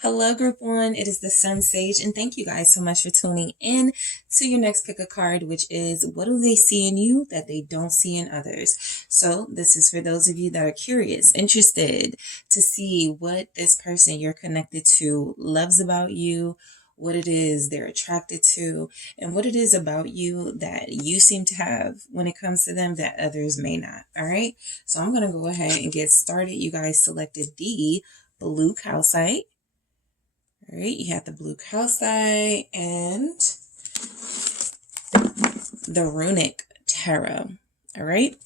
Hello, Group One. It is the SunSage, and thank you guys so much for tuning in to your next pick a card, which is what do they see in you that they don't see in others? So, this is for those of you that are curious, interested to see what this person you're connected to loves about you, what it is they're attracted to, and what it is about you that you seem to have when it comes to them that others may not. All right. So, I'm going to go ahead and get started. You guys selected the blue calcite. All right, you have the blue calcite and the runic tarot. All right,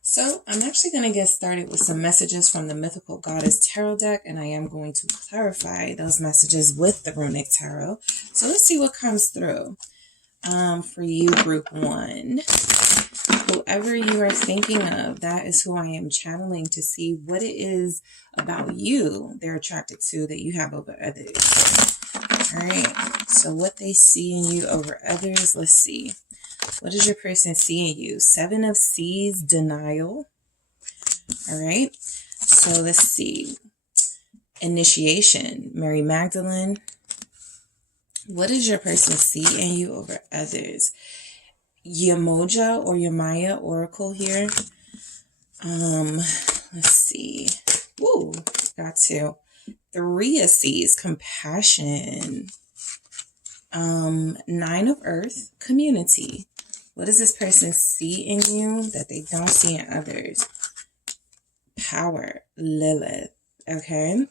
so I'm actually going to get started with some messages from the Mythical Goddess Tarot deck, and I am going to clarify those messages with the runic tarot. So let's see what comes through for you, Group One. Whoever you are thinking of, that is who I am channeling to see what it is about you they're attracted to that you have over others. All right, so what they see in you over others, let's see. What does your person see in you? Seven of Seas, denial. All right, so let's see. Initiation, Mary Magdalene. What does your person see in you over others? Yemoja or Yemaya Oracle here. Let's see. Woo, got two. Three of Seas, compassion. Nine of Earth, community. What does this person see in you that they don't see in others? Power, Lilith. Okay,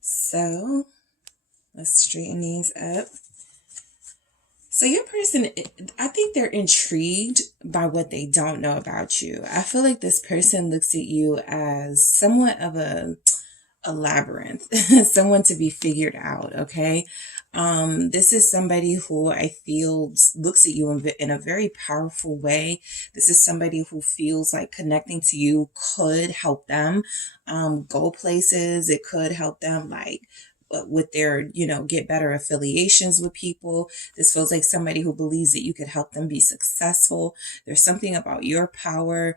so let's straighten these up. So your person, I think they're intrigued by what they don't know about you. I feel like this person looks at you as somewhat of a labyrinth, someone to be figured out, okay? This is somebody who I feel looks at you in a very powerful way. This is somebody who feels like connecting to you could help them go places. It could help them like with their, get better affiliations with people. This feels like somebody who believes that you could help them be successful. There's something about your power.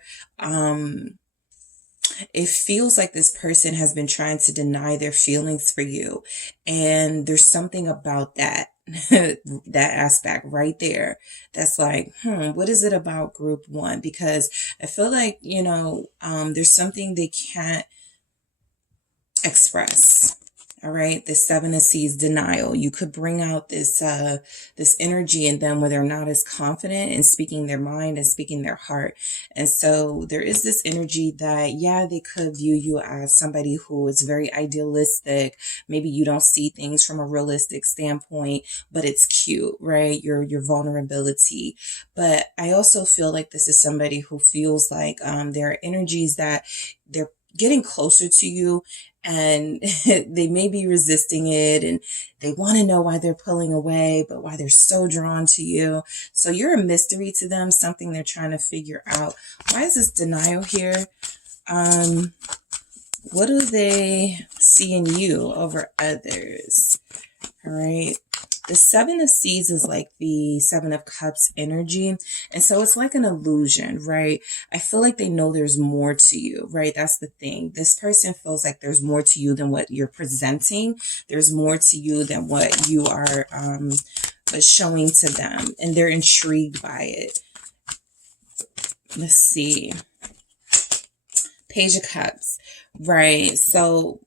It feels like this person has been trying to deny their feelings for you. And there's something about that, that aspect right there. That's like, what is it about Group One? Because I feel like, there's something they can't express. All right, the Seven of Seas, denial. You could bring out this this energy in them where they're not as confident in speaking their mind and speaking their heart. And so there is this energy that, yeah, they could view you as somebody who is very idealistic. Maybe you don't see things from a realistic standpoint, but it's cute, right? Your vulnerability. But I also feel like this is somebody who feels like there are energies that they're getting closer to you, and they may be resisting it and they want to know why they're pulling away, but why they're so drawn to you. So you're a mystery to them, something they're trying to figure out. Why is this denial here? What do they see in you over others? All right. The Seven of Seas is like the Seven of Cups energy. And so it's like an illusion, right? I feel like they know there's more to you, right? That's the thing. This person feels like there's more to you than what you're presenting. There's more to you than what you are showing to them. And they're intrigued by it. Let's see. Page of Cups, right? So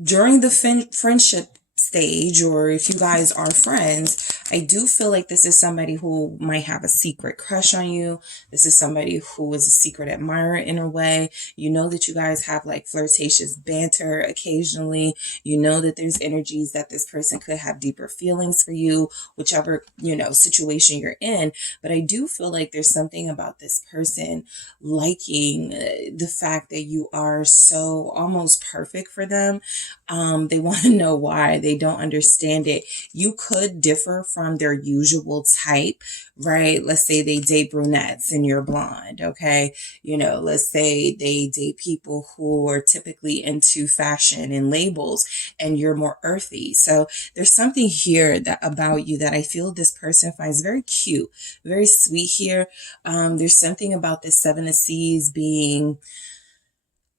during the friendship stage, or if you guys are friends, I do feel like this is somebody who might have a secret crush on you. This is somebody who is a secret admirer in a way. You know that you guys have like flirtatious banter occasionally. You know that there's energies that this person could have deeper feelings for you, whichever, situation you're in. But I do feel like there's something about this person liking the fact that you are so almost perfect for them. They want to know why. They don't understand it. You could differ from their usual type, right? Let's say they date brunettes and you're blonde, okay? Let's say they date people who are typically into fashion and labels and you're more earthy. So there's something here about you that I feel this person finds very cute, very sweet here. There's something about this Seven of Seas being,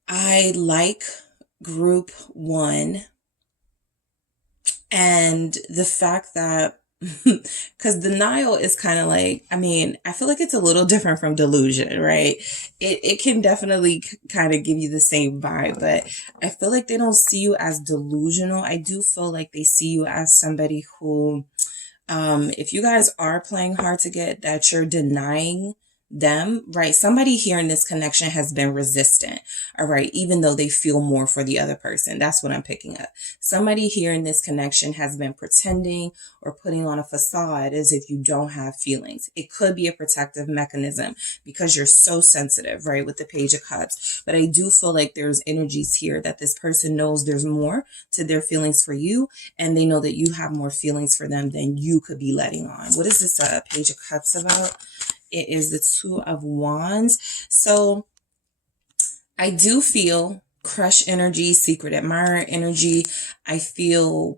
I like Group One And the fact that, because denial is kind of like, I mean, I feel like it's a little different from delusion, right? It can definitely kind of give you the same vibe, but I feel like they don't see you as delusional. I do feel like they see you as somebody who, if you guys are playing hard to get, that you're denying them, right? Somebody here in this connection has been resistant, all right, even though they feel more for the other person. That's what I'm picking up. Somebody here in this connection has been pretending or putting on a facade as if you don't have feelings. It could be a protective mechanism because you're so sensitive, right, with the Page of Cups. But I do feel like there's energies here that this person knows there's more to their feelings for you, and they know that you have more feelings for them than you could be letting on. What is this Page of Cups about? It is the Two of Wands. So I do feel crush energy, secret admirer energy. I feel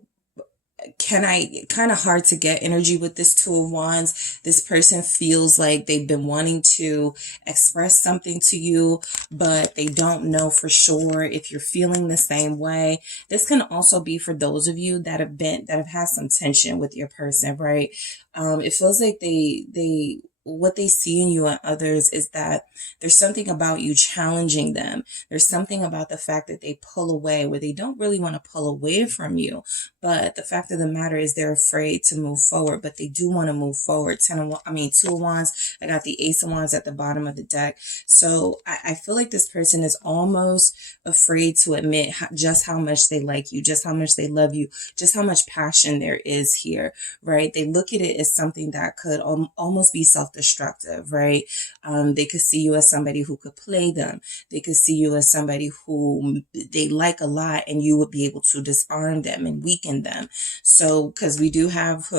kind of hard to get energy with this Two of Wands. This person feels like they've been wanting to express something to you, but they don't know for sure if you're feeling the same way. This can also be for those of you that have had some tension with your person, right? It feels like they what they see in you and others is that there's something about you challenging them. There's something about the fact that they pull away where they don't really want to pull away from you. But the fact of the matter is they're afraid to move forward, but they do want to move forward. Two of Wands. I got the Ace of Wands at the bottom of the deck. So I feel like this person is almost afraid to admit just how much they like you, just how much they love you, just how much passion there is here, right? They look at it as something that could almost be self-destructive, right? They could see you as somebody who could play them. They could see you as somebody who they like a lot, and you would be able to disarm them and weaken them. So, because we do have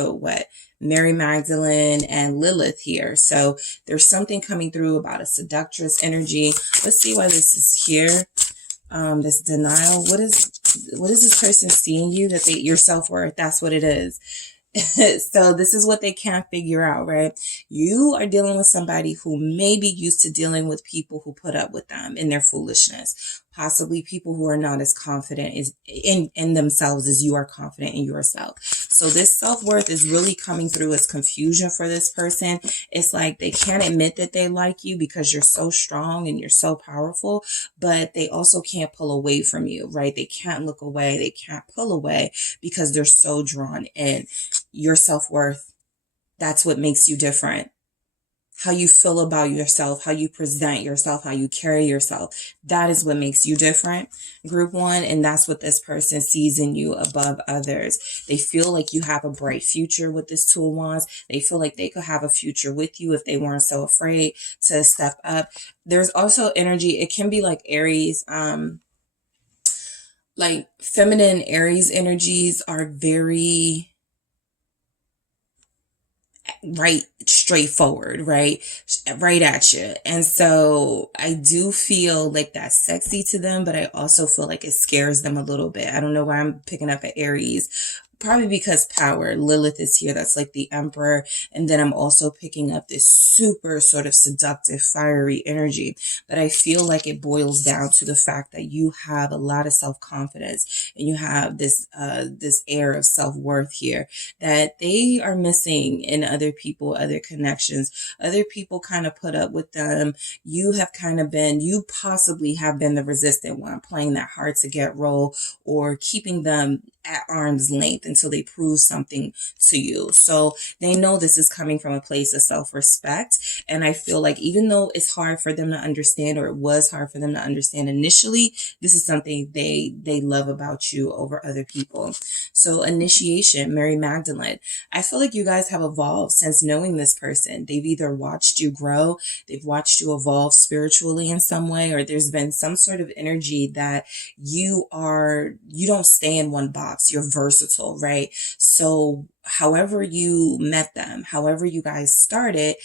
Mary Magdalene and Lilith here. So there's something coming through about a seductress energy. Let's see why this is here. This denial. What is this person seeing you? That your self-worth, that's what it is. So this is what they can't figure out, right? You are dealing with somebody who may be used to dealing with people who put up with them in their foolishness. Possibly people who are not as confident in themselves as you are confident in yourself. So this self-worth is really coming through as confusion for this person. It's like they can't admit that they like you because you're so strong and you're so powerful, but they also can't pull away from you, right? They can't look away. They can't pull away because they're so drawn in. Your self-worth, that's what makes you different. How you feel about yourself, how you present yourself, how you carry yourself. That is what makes you different, group one. And that's what this person sees in you above others. They feel like you have a bright future with this Two of Wands. They feel like they could have a future with you if they weren't so afraid to step up. There's also energy. It can be like Aries, like feminine Aries energies are very right, straightforward, right at you. And so I do feel like that's sexy to them, but I also feel like it scares them a little bit. I don't know why I'm picking up at Aries. Probably because power. Lilith is here. That's like the Emperor. And then I'm also picking up this super sort of seductive, fiery energy. But I feel like it boils down to the fact that you have a lot of self-confidence and you have this air of self-worth here that they are missing in other people, other connections. Other people kind of put up with them. You possibly have been the resistant one, playing that hard to get role or keeping them at arm's length until they prove something to you. So they know this is coming from a place of self-respect. And I feel like even though it's hard for them to understand, or it was hard for them to understand initially, this is something they love about you over other people. So initiation, Mary Magdalene. I feel like you guys have evolved since knowing this person. They've either watched you grow, they've watched you evolve spiritually in some way, or there's been some sort of energy that you don't stay in one box. You're versatile, right? So however you met them, however you guys started,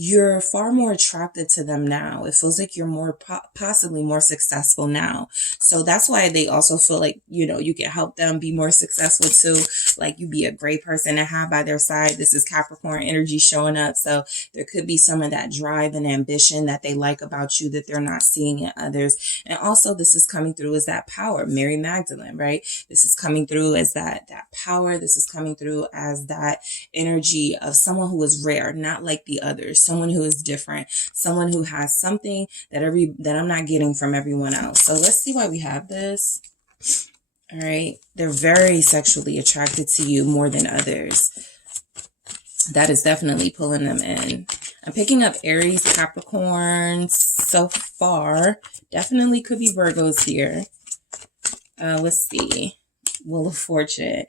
you're far more attracted to them now. It feels like you're more possibly more successful now. So that's why they also feel like, you can help them be more successful too. Like, you be a great person to have by their side. This is Capricorn energy showing up. So there could be some of that drive and ambition that they like about you that they're not seeing in others. And also this is coming through as that power, Mary Magdalene, right? This is coming through as that power. This is coming through as that energy of someone who is rare, not like the others, someone who is different, someone who has something that I'm not getting from everyone else. So let's see why we have this. All right. They're very sexually attracted to you more than others. That is definitely pulling them in. I'm picking up Aries, Capricorns so far. Definitely could be Virgos here. Let's see. Wheel of Fortune.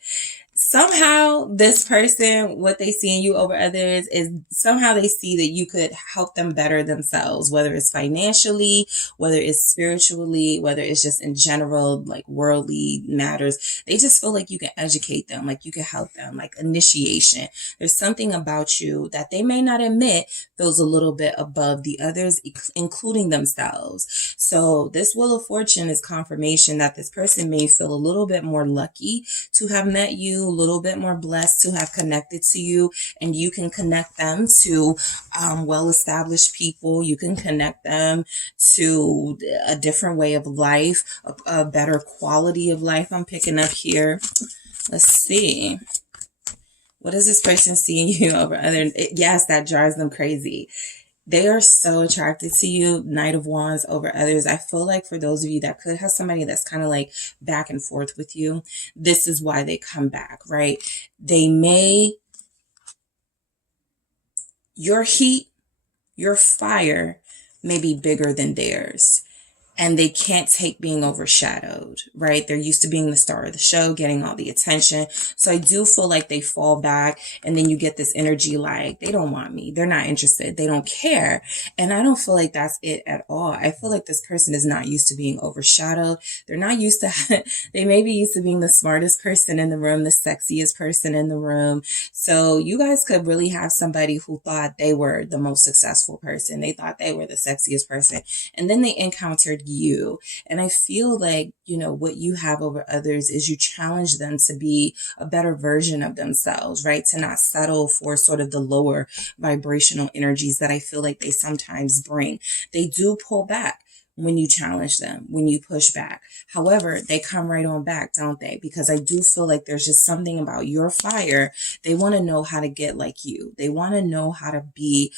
Somehow this person, what they see in you over others is somehow they see that you could help them better themselves, whether it's financially, whether it's spiritually, whether it's just in general, like worldly matters. They just feel like you can educate them, like you can help them, like initiation. There's something about you that they may not admit feels a little bit above the others, including themselves. So this Wheel of Fortune is confirmation that this person may feel a little bit more lucky to have met you, a little bit more blessed to have connected to you, and you can connect them to well-established people. You can connect them to a different way of life, a better quality of life I'm picking up here. Let's see. What does this person see in you over others? Yes, that drives them crazy. They are so attracted to you, Knight of Wands over others. I feel like for those of you that could have somebody that's kind of like back and forth with you, this is why they come back, right? Your heat, your fire may be bigger than theirs. And they can't take being overshadowed, right? They're used to being the star of the show, getting all the attention. So I do feel like they fall back, and then you get this energy like, they don't want me. They're not interested. They don't care. And I don't feel like that's it at all. I feel like this person is not used to being overshadowed. They're not used to, they may be used to being the smartest person in the room, the sexiest person in the room. So you guys could really have somebody who thought they were the most successful person. They thought they were the sexiest person. And then they encountered you. And I feel like, what you have over others is you challenge them to be a better version of themselves, right? To not settle for sort of the lower vibrational energies that I feel like they sometimes bring. They do pull back when you challenge them, when you push back. However, they come right on back, don't they? Because I do feel like there's just something about your fire. They want to know how to get like you. They want to know how to be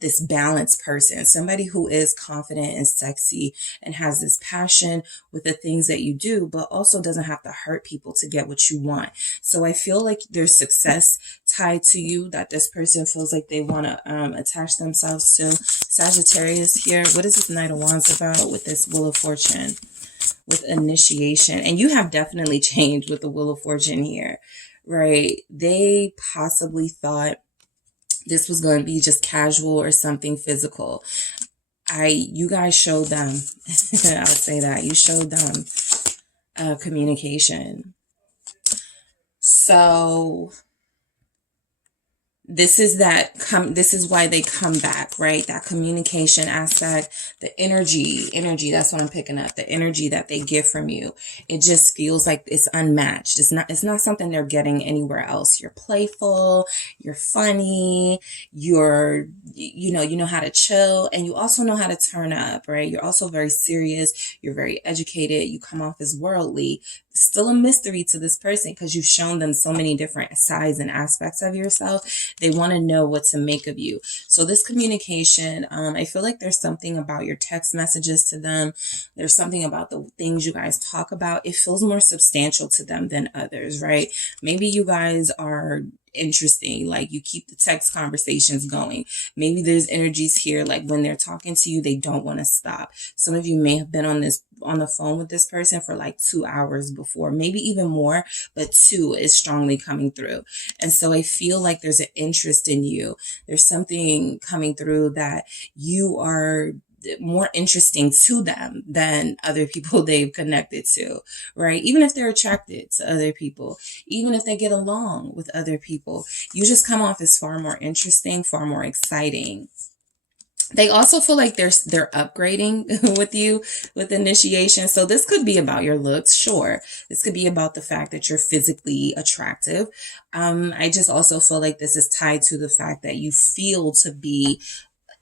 this balanced person, somebody who is confident and sexy and has this passion with the things that you do, but also doesn't have to hurt people to get what you want. So I feel like there's success tied to you that this person feels like they want to attach themselves to. Sagittarius here. What is this Knight of Wands about with this Wheel of Fortune? With initiation. And you have definitely changed with the Wheel of Fortune here, right? They possibly thought this was going to be just casual or something physical. You guys showed them, I'll say that, you showed them communication. So this is why they come back, right? That communication aspect, the energy, that's what I'm picking up. The energy that they get from you. It just feels like it's unmatched. It's not something they're getting anywhere else. You're playful, you're funny, you know how to chill, and you also know how to turn up, right? You're also very serious. You're very educated. You come off as worldly. Still a mystery to this person because you've shown them so many different sides and aspects of yourself. They want to know what to make of you. So this communication, I feel like there's something about your text messages to them. There's something about the things you guys talk about. It feels more substantial to them than others, right? Maybe you guys are interesting, like you keep the text conversations going. Maybe there's energies here like when they're talking to you, they don't want to stop. Some of you may have been on the phone with this person for like 2 hours before, maybe even more, but 2 is strongly coming through. And so I feel like there's an interest in you. There's something coming through that you are more interesting to them than other people they've connected to, right? Even if they're attracted to other people, even if they get along with other people, you just come off as far more interesting, far more exciting. They also feel like they're upgrading with you with initiation. So this could be about your looks, sure. This could be about the fact that you're physically attractive. I just also feel like this is tied to the fact that you feel to be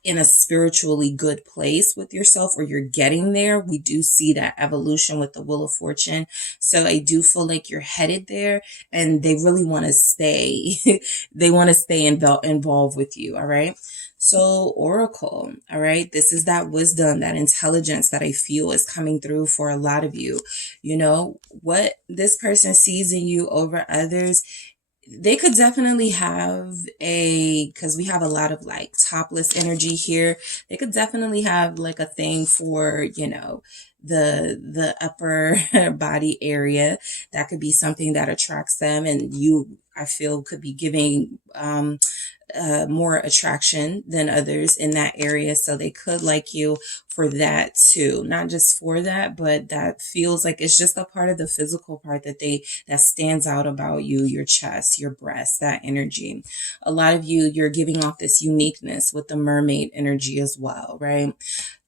in a spiritually good place with yourself, or you're getting there. We do see that evolution with the Wheel of Fortune. So I do feel like you're headed there, and they really want to stay. They want to stay involved with you. All right. So Oracle, all right, this is that wisdom, that intelligence that I feel is coming through for a lot of you. You know, what this person sees in you over others, they could definitely have because we have a lot of like topless energy here. They could definitely have like a thing for, you know, the upper body area. That could be something that attracts them, and you, I feel, could be giving more attraction than others in that area. So they could like you for that too. Not just for that, but that feels like it's just a part of the physical part that stands out about you, your chest, your breast, that energy. A lot of you, you're giving off this uniqueness with the mermaid energy as well, right?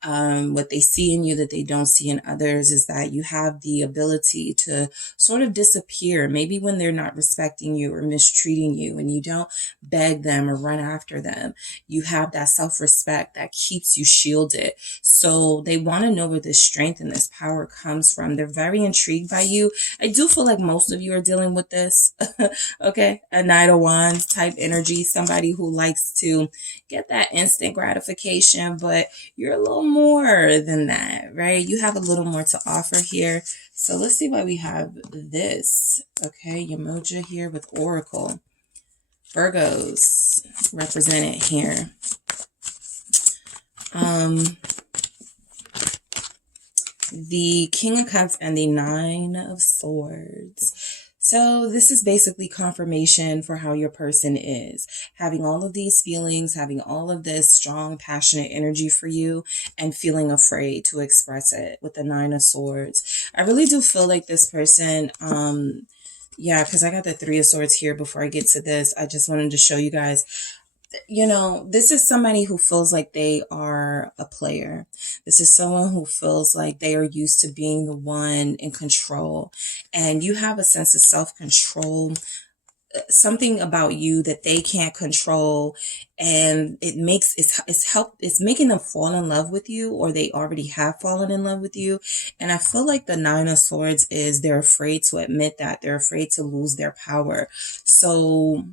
What they see in you that they don't see in others is that you have the ability to sort of disappear, maybe when they're not respecting you or mistreating you, and you don't beg them or run after them. You have that self-respect that keeps you shielded. So they want to know where this strength and this power comes from. They're very intrigued by you. I do feel like most of you are dealing with this. Okay, a Knight of Wands type energy, somebody who likes to get that instant gratification, but you're a little more than that, right? You have a little more to offer here. So let's see why we have this. Okay, Yamoja here with Oracle. Virgos represented here. The King of Cups and the Nine of Swords. So this is basically confirmation for how your person is. Having all of these feelings, having all of this strong, passionate energy for you, and feeling afraid to express it with the Nine of Swords. I really do feel like this person, yeah, because I got the Three of Swords here before I get to this. I just wanted to show you guys, you know, this is somebody who feels like they are a player. This is someone who feels like they are used to being the one in control. And you have a sense of self-control, something about you that they can't control. And it makes, it's making them fall in love with you, or they already have fallen in love with you. And I feel like the Nine of Swords is they're afraid to admit that. They're afraid to lose their power. So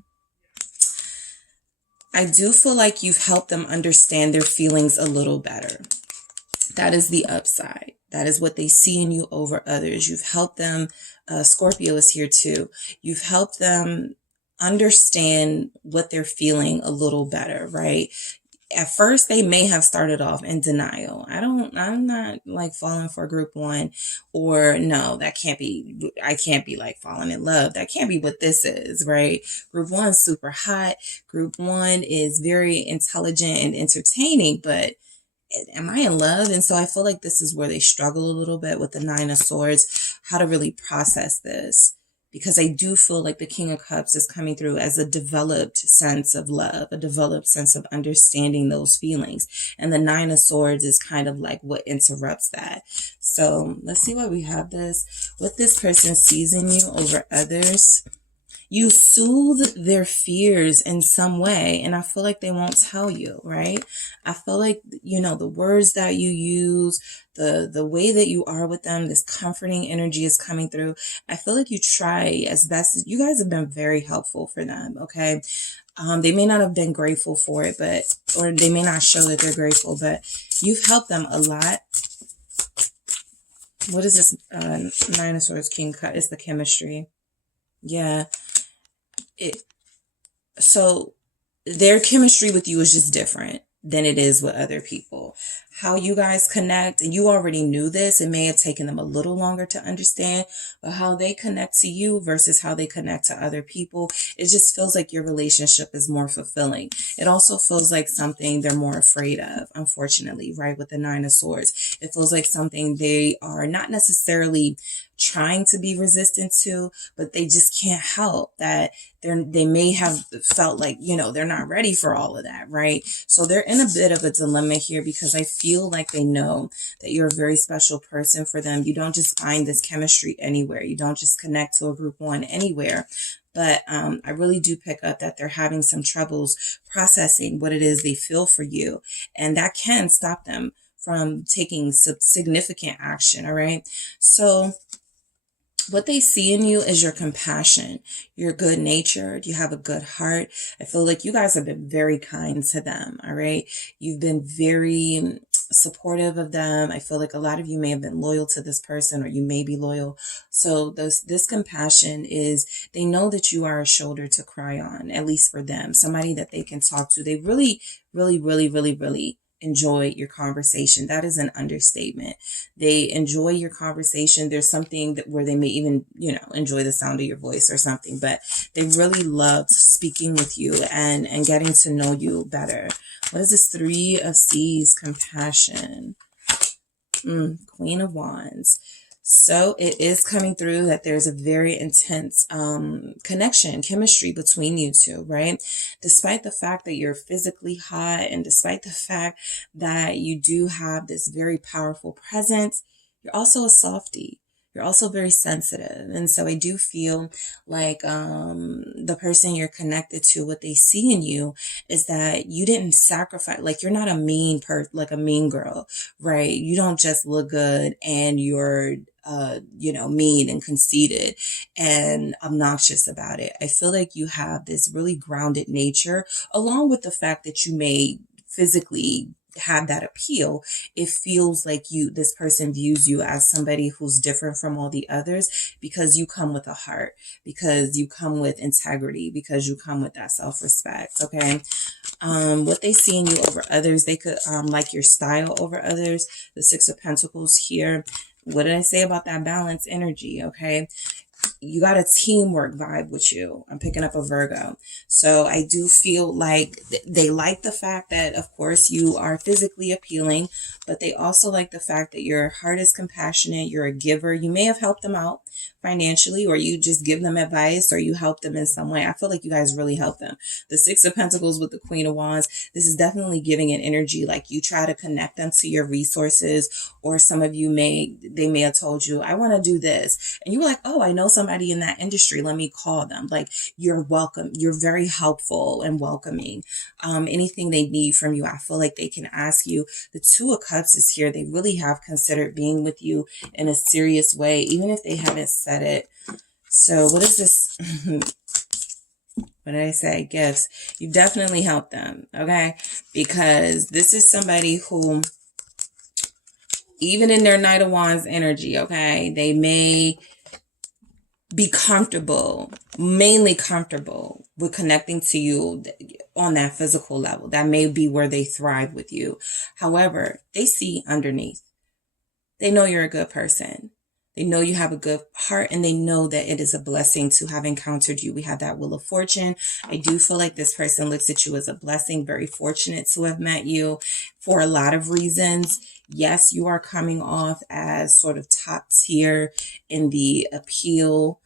I do feel like you've helped them understand their feelings a little better. That is the upside. That is what they see in you over others. You've helped them, Scorpio is here too. You've helped them understand what they're feeling a little better, right? At first, they may have started off in denial. I'm not like falling for group one, or no, that can't be, I can't be like falling in love. That can't be what this is, right? Group one's super hot. Group one is very intelligent and entertaining, but am I in love? And so I feel like this is where they struggle a little bit with the Nine of Swords, how to really process this. Because I do feel like the King of Cups is coming through as a developed sense of love, a developed sense of understanding those feelings. And the Nine of Swords is kind of like what interrupts that. So let's see why we have this. What this person sees in you over others. You soothe their fears in some way, and I feel like they won't tell you, right? I feel like, you know, the words that you use, the way that you are with them, this comforting energy is coming through. I feel like you try as best as you guys have been very helpful for them, okay? They may not have been grateful for it, or they may not show that they're grateful, but you've helped them a lot. What is this? Nine of Swords, King Cut. It's the chemistry. Yeah. So their chemistry with you is just different. than it is with other people. How you guys connect, and you already knew this, it may have taken them a little longer to understand, but how they connect to you versus how they connect to other people, it just feels like your relationship is more fulfilling. It also feels like something they're more afraid of, unfortunately, right? With the Nine of Swords, it feels like something they are not necessarily trying to be resistant to, but they just can't help that they may have felt like, they're not ready for all of that, right? So they're in a bit of a dilemma here, because I feel like they know that you're a very special person for them. You don't just find this chemistry anywhere. You don't just connect to a group one anywhere. But I really do pick up that they're having some troubles processing what it is they feel for you. And that can stop them from taking significant action, all right? So what they see in you is your compassion. You're good natured. You have a good heart. I feel like you guys have been very kind to them. All right. You've been very supportive of them. I feel like a lot of you may have been loyal to this person, or you may be loyal. So this compassion is, they know that you are a shoulder to cry on, at least for them, somebody that they can talk to. They really, really, really, really, really enjoy your conversation. That is an understatement. They enjoy your conversation. There's something where they may even, enjoy the sound of your voice or something, but they really love speaking with you and getting to know you better. What is this? Three of Seas, compassion. Queen of Wands. So it is coming through that there's a very intense connection, chemistry between you two, right? Despite the fact that you're physically hot, and despite the fact that you do have this very powerful presence, you're also a softie. You're also very sensitive. And so I do feel like the person you're connected to, what they see in you is that you didn't sacrifice, like you're not a mean like a mean girl, right? You don't just look good and you're mean and conceited and obnoxious about it. I feel like you have this really grounded nature, along with the fact that you may physically have that appeal. It feels like this person views you as somebody who's different from all the others, because you come with a heart, because you come with integrity, because you come with that self-respect. Okay. What they see in you over others, they could like your style over others. The Six of Pentacles here. What did I say about that balance energy? Okay. You got a teamwork vibe with you. I'm picking up a Virgo. So I do feel like they like the fact that, of course, you are physically appealing, but they also like the fact that your heart is compassionate. You're a giver. You may have helped them out financially, or you just give them advice, or you help them in some way. I feel like you guys really help them. The Six of Pentacles with the Queen of Wands, this is definitely giving an energy like you try to connect them to your resources, or some of you they may have told you, I want to do this. And you were like, oh, I know somebody in that industry. Let me call them. Like, you're welcome. You're very helpful and welcoming. Anything they need from you, I feel like they can ask you. The Two of Cups is here. They really have considered being with you in a serious way, even if they haven't said it. So what is this? What did I say? Gifts. You definitely helped them. Okay. Because this is somebody who, even in their Knight of Wands energy, okay, they may be comfortable, mainly comfortable with connecting to you on that physical level. That may be where they thrive with you. However, they see underneath. They know you're a good person. They know you have a good heart, and they know that it is a blessing to have encountered you. We have that Wheel of Fortune. I do feel like this person looks at you as a blessing, very fortunate to have met you for a lot of reasons. Yes, you are coming off as sort of top tier in the appeal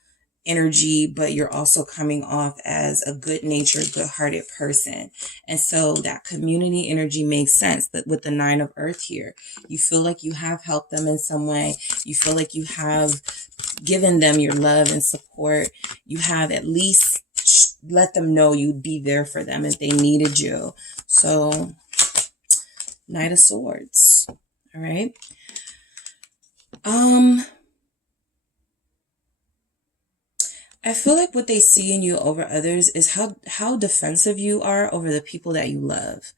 energy, but you're also coming off as a good-natured, good-hearted person. And so that community energy makes sense. That with the Nine of Earth here, you feel like you have helped them in some way. You feel like you have given them your love and support. You have at least let them know you'd be there for them if they needed you. So Knight of Swords. All right. I feel like what they see in you over others is how defensive you are over the people that you love.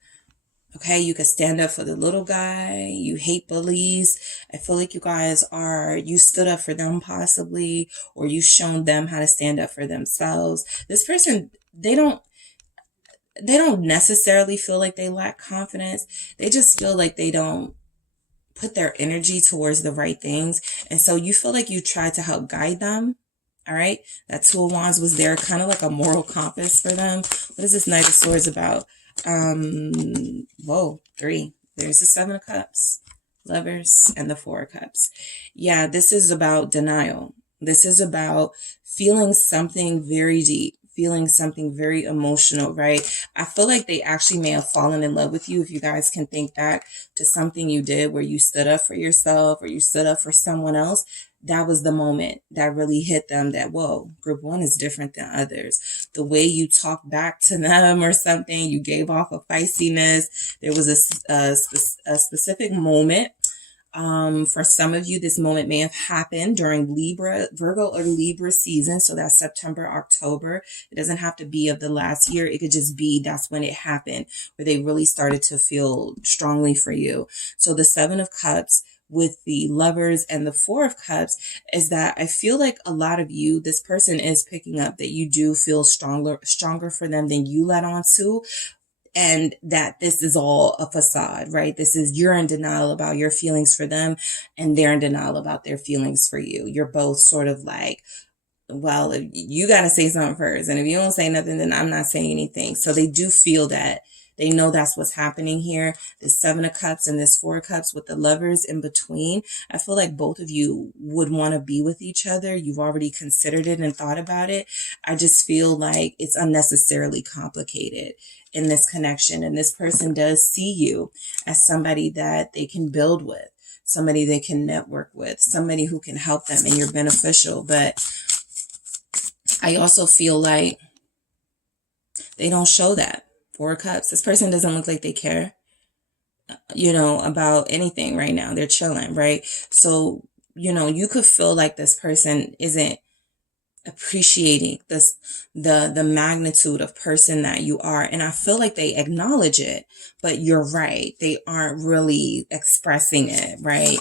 Okay, you can stand up for the little guy. You hate bullies. I feel like you stood up for them possibly, or you shown them how to stand up for themselves. This person, they don't necessarily feel like they lack confidence. They just feel like they don't put their energy towards the right things. And so you feel like you tried to help guide them. All right. That Two of Wands was there, kind of like a moral compass for them. What is this Knight of Swords about? Whoa, 3. There's the 7 of Cups, Lovers, and the 4 of Cups. Yeah, this is about denial. This is about feeling something very deep, feeling something very emotional, right? I feel like they actually may have fallen in love with you. If you guys can think back to something you did where you stood up for yourself or you stood up for someone else, that was the moment that really hit them that, whoa, group 1 is different than others. The way you talk back to them or something, you gave off a feistiness. There was a specific moment. For some of you, this moment may have happened during Virgo or Libra season. So that's September, October. It doesn't have to be of the last year. It could just be that's when it happened, where they really started to feel strongly for you. So the 7 of Cups with the Lovers and the 4 of Cups is that I feel like a lot of you, this person is picking up that you do feel stronger for them than you let on to. And that this is all a facade, right? This is, you're in denial about your feelings for them and they're in denial about their feelings for you. You're both sort of like, well, you got to say something first. And if you don't say nothing, then I'm not saying anything. So they do feel that. They know that's what's happening here. The 7 of Cups and this 4 of Cups with the Lovers in between. I feel like both of you would want to be with each other. You've already considered it and thought about it. I just feel like it's unnecessarily complicated in this connection. And this person does see you as somebody that they can build with, somebody they can network with, somebody who can help them and you're beneficial. But I also feel like they don't show that. 4 of Cups. This person doesn't look like they care, about anything right now. They're chilling, right? So, you could feel like this person isn't appreciating the magnitude of person that you are. And I feel like they acknowledge it, but you're right. They aren't really expressing it, right?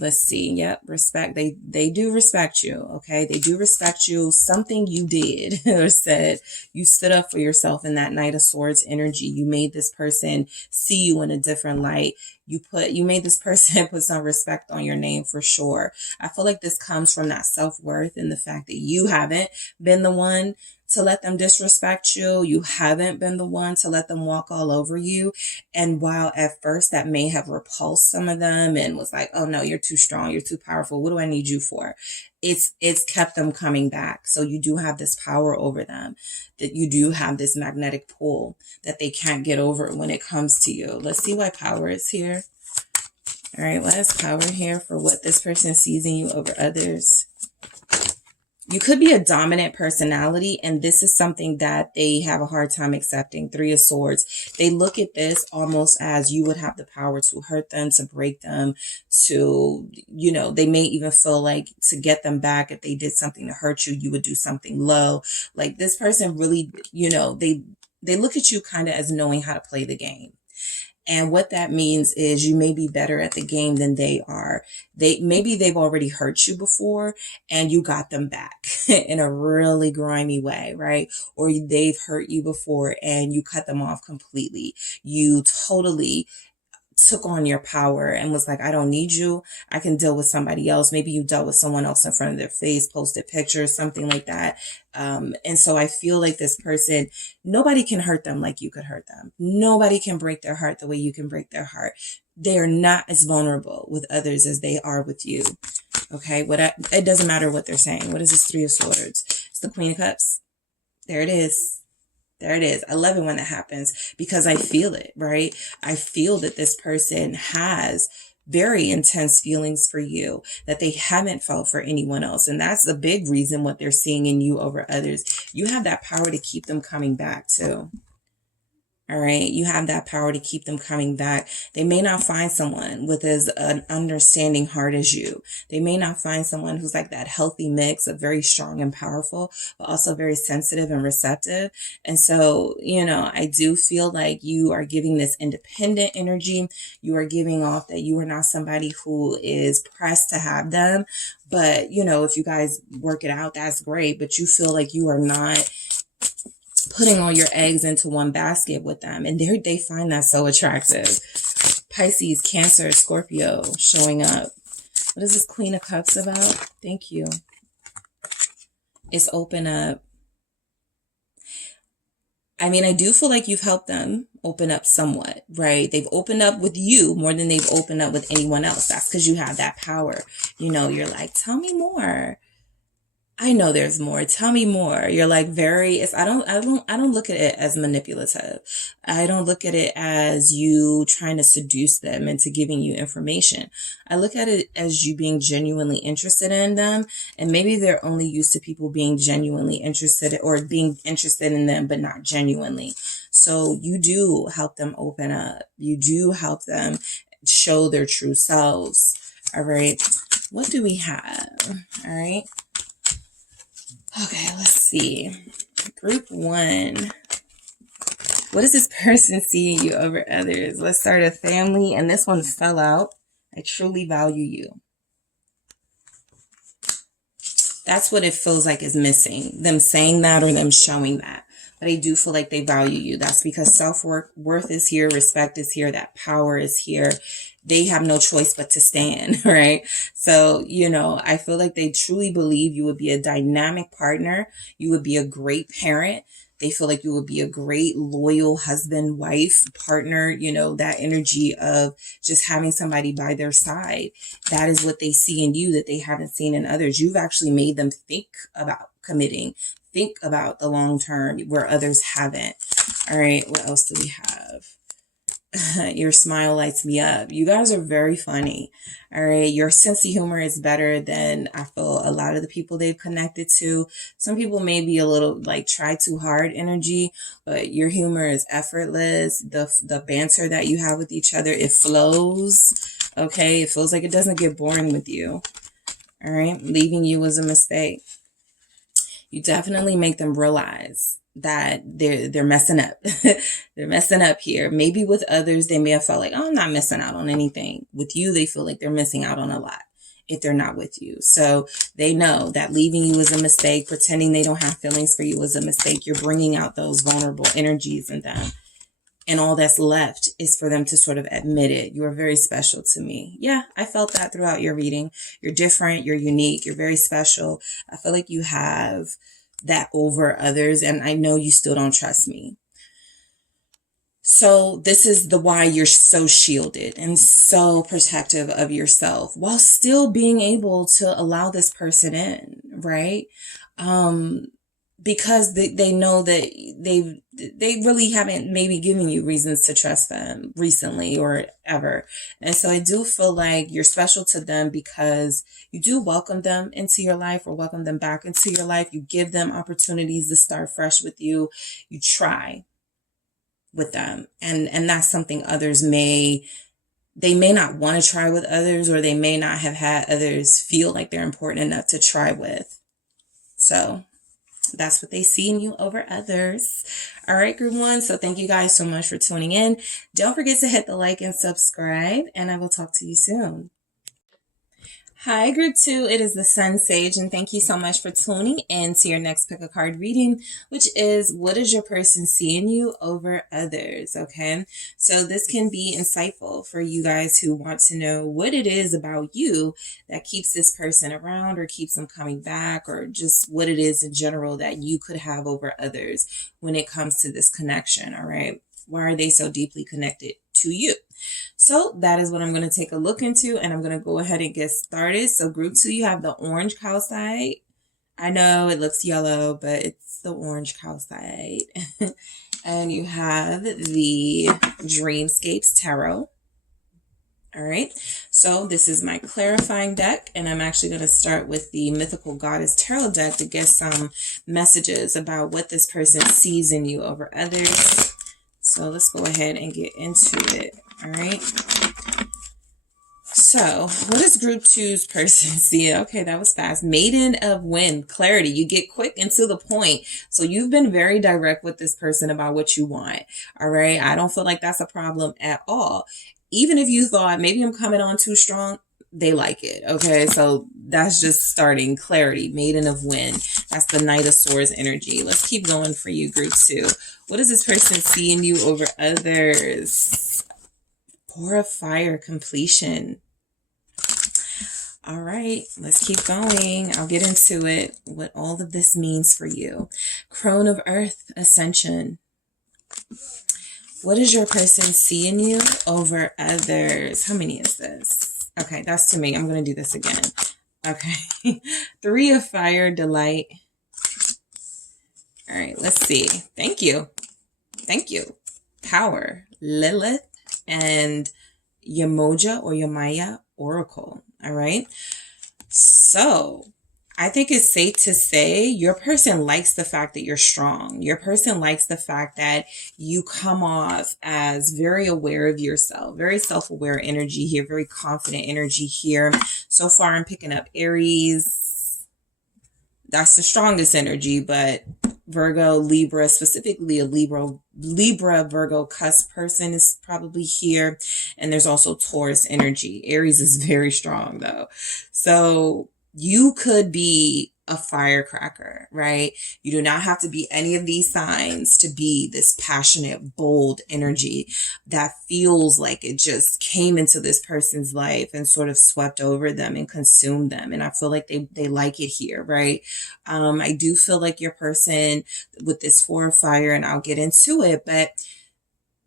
Let's see. Yep. Respect. They do respect you. Okay. They do respect you. Something you did or said, you stood up for yourself in that Knight of Swords energy. You made this person see you in a different light. You made this person put some respect on your name for sure. I feel like this comes from that self-worth and the fact that you haven't been the one to let them disrespect you. You haven't been the one to let them walk all over you. And while at first that may have repulsed some of them and was like, oh no, you're too strong, you're too powerful, what do I need you for? It's kept them coming back. So you do have this power over them, that you do have this magnetic pull that they can't get over when it comes to you. Let's see why power is here. All right, what is power here for what this person sees in you over others? You could be a dominant personality, and this is something that they have a hard time accepting. 3 of Swords. They look at this almost as you would have the power to hurt them, to break them, to, they may even feel like to get them back, if they did something to hurt you, you would do something low. Like this person really, they look at you kind of as knowing how to play the game. And what that means is you may be better at the game than they are. Maybe they've already hurt you before and you got them back in a really grimy way, right? Or they've hurt you before and you cut them off completely. You totally took on your power and was like, I don't need you. I can deal with somebody else. Maybe you dealt with someone else in front of their face, posted pictures, something like that. And so I feel like this person, nobody can hurt them like you could hurt them. Nobody can break their heart the way you can break their heart. They are not as vulnerable with others as they are with you. Okay. It doesn't matter what they're saying. What is this 3 of Swords? It's the Queen of Cups. There it is. There it is. I love it when that happens because I feel it, right? I feel that this person has very intense feelings for you that they haven't felt for anyone else. And that's the big reason what they're seeing in you over others. You have that power to keep them coming back too. All right. You have that power to keep them coming back. They may not find someone with as an understanding heart as you. They may not find someone who's like that healthy mix of very strong and powerful, but also very sensitive and receptive. And so, I do feel like you are giving this independent energy. You are giving off that you are not somebody who is pressed to have them. But, if you guys work it out, that's great. But you feel like you are not putting all your eggs into one basket with them. And they find that so attractive. Pisces, Cancer, Scorpio showing up. What is this Queen of Cups about? Thank you. It's open up. I mean, I do feel like you've helped them open up somewhat, right? They've opened up with you more than they've opened up with anyone else. That's because you have that power. You know, you're like, tell me more. I know there's more. Tell me more. You're like I don't look at it as manipulative. I don't look at it as you trying to seduce them into giving you information. I look at it as you being genuinely interested in them. And maybe they're only used to people being genuinely interested or being interested in them, but not genuinely. So you do help them open up. You do help them show their true selves. All right. What do we have? All right. Okay, let's see. Group 1. What is this person seeing you over others? Let's start a family. And this one fell out. I truly value you. That's what it feels like is missing. Them saying that or them showing that. But I do feel like they value you. That's because self-worth is here. Respect is here. That power is here. They have no choice but to stand, right? So, you know, I feel like they truly believe you would be a dynamic partner. You would be a great parent. They feel like you would be a great, loyal husband, wife, partner, you know, that energy of just having somebody by their side. That is what they see in you that they haven't seen in others. You've actually made them think about committing, think about the long term where others haven't. All right, what else do we have? Your smile lights me up. You guys are very funny. All right. Your sense of humor is better than I feel a lot of the people they've connected to. Some people may be a little like try too hard energy, but your humor is effortless. The banter that you have with each other, it flows. Okay. It feels like it doesn't get boring with you. All right. Leaving you was a mistake. You definitely make them realize that they're messing up. They're messing up here. Maybe with others, they may have felt like, oh, I'm not missing out on anything. With you, they feel like they're missing out on a lot if they're not with you. So they know that leaving you is a mistake. Pretending they don't have feelings for you is a mistake. You're bringing out those vulnerable energies in them. And all that's left is for them to sort of admit it. You are very special to me. Yeah, I felt that throughout your reading. You're different. You're unique. You're very special. I feel like you have that over others, and I know you still don't trust me. So this is the why you're so shielded and so protective of yourself while still being able to allow this person in, right? Because they know that they really haven't maybe given you reasons to trust them recently or ever. And so I do feel like you're special to them because you do welcome them into your life or welcome them back into your life. You give them opportunities to start fresh with you. You try with them. And that's something others they may not want to try with others, or they may not have had others feel like they're important enough to try with. So that's what they see in you over others. All right, group 1. So thank you guys so much for tuning in. Don't forget to hit the like and subscribe, and I will talk to you soon. Hi, group 2. It is the SunSage, and thank you so much for tuning in to your next pick a card reading, which is what does your person see in you over others? Okay, so this can be insightful for you guys who want to know what it is about you that keeps this person around or keeps them coming back, or just what it is in general that you could have over others when it comes to this connection. All right, why are they so deeply connected to you? So that is what I'm going to take a look into, and I'm going to go ahead and get started. So group 2, you have the orange calcite. I know it looks yellow, but it's the orange calcite. And you have the Dreamscapes Tarot. All right. So this is my clarifying deck, and I'm actually going to start with the Mythical Goddess Tarot deck to get some messages about what this person sees in you over others. So let's go ahead and get into it. All right. So what does group 2's person see? Okay, that was fast. Maiden of Wind, clarity. You get quick and to the point. So you've been very direct with this person about what you want. All right. I don't feel like that's a problem at all. Even if you thought maybe I'm coming on too strong, they like it. Okay, so that's just starting. Clarity, Maiden of Wind. That's the Knight of Swords energy. Let's keep going for you, group 2. What does this person see in you over others? Four of Fire, completion. All right, let's keep going. I'll get into it, what all of this means for you. Crone of Earth, Ascension. What does your person see in you over others? How many is this? Okay, that's too many. I'm going to do this again. Okay. Three of Fire, Delight. All right, let's see. Thank you. Thank you. Power, Lilith, and Yamoja or Yamaya, Oracle. All right. So I think it's safe to say your person likes the fact that you're strong. Your person likes the fact that you come off as very aware of yourself, very self-aware energy here, very confident energy here. So far, I'm picking up Aries. That's the strongest energy, but Virgo, Libra, specifically a Libra, Virgo cusp person is probably here. And there's also Taurus energy. Aries is very strong though. So you could be a firecracker, right? You do not have to be any of these signs to be this passionate, bold energy that feels like it just came into this person's life and sort of swept over them and consumed them. And I feel like they like it here, right? I do feel like your person with this Four of Fire, and I'll get into it, but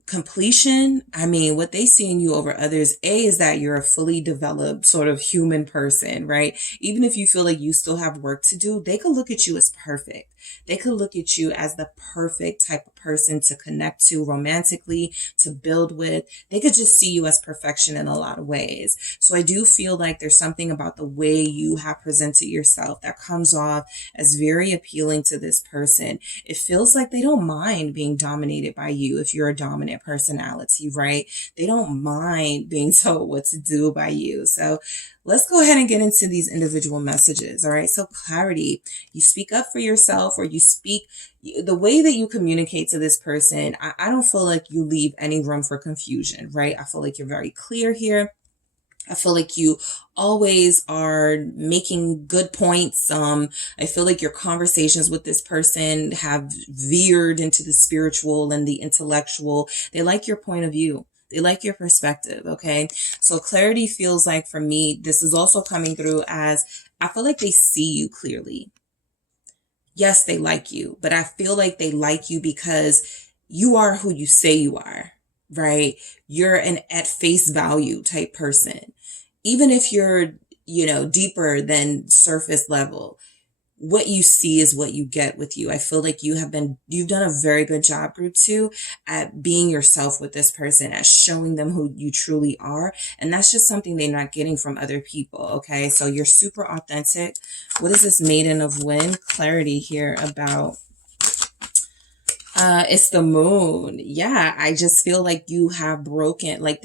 completion, I mean, what they see in you over others, is that you're a fully developed sort of human person, right? Even if you feel like you still have work to do, they could look at you as perfect. They could look at you as the perfect type of person to connect to romantically, to build with. They could just see you as perfection in a lot of ways. So I do feel like there's something about the way you have presented yourself that comes off as very appealing to this person. It feels like they don't mind being dominated by you if you're a dominant personality, right? They don't mind being told what to do by you. So let's go ahead and get into these individual messages. All right. So clarity, you speak up for yourself, or you speak the way that you communicate to this person. I don't feel like you leave any room for confusion, right? I feel like you're very clear here. I feel like you always are making good points. I feel like your conversations with this person have veered into the spiritual and the intellectual. They like your point of view. They like your perspective. Okay. So clarity feels like, for me, this is also coming through as I feel like they see you clearly. Yes, they like you, but I feel like they like you because you are who you say you are, right? You're an at face value type person. Even if you're, deeper than surface level, what you see is what you get with you. I feel like you've done a very good job, group 2, at being yourself with this person, at showing them who you truly are. And that's just something they're not getting from other people. Okay. So you're super authentic. What is this Maiden of Wind? Clarity here about, it's the Moon. Yeah. I just feel like you have broken, like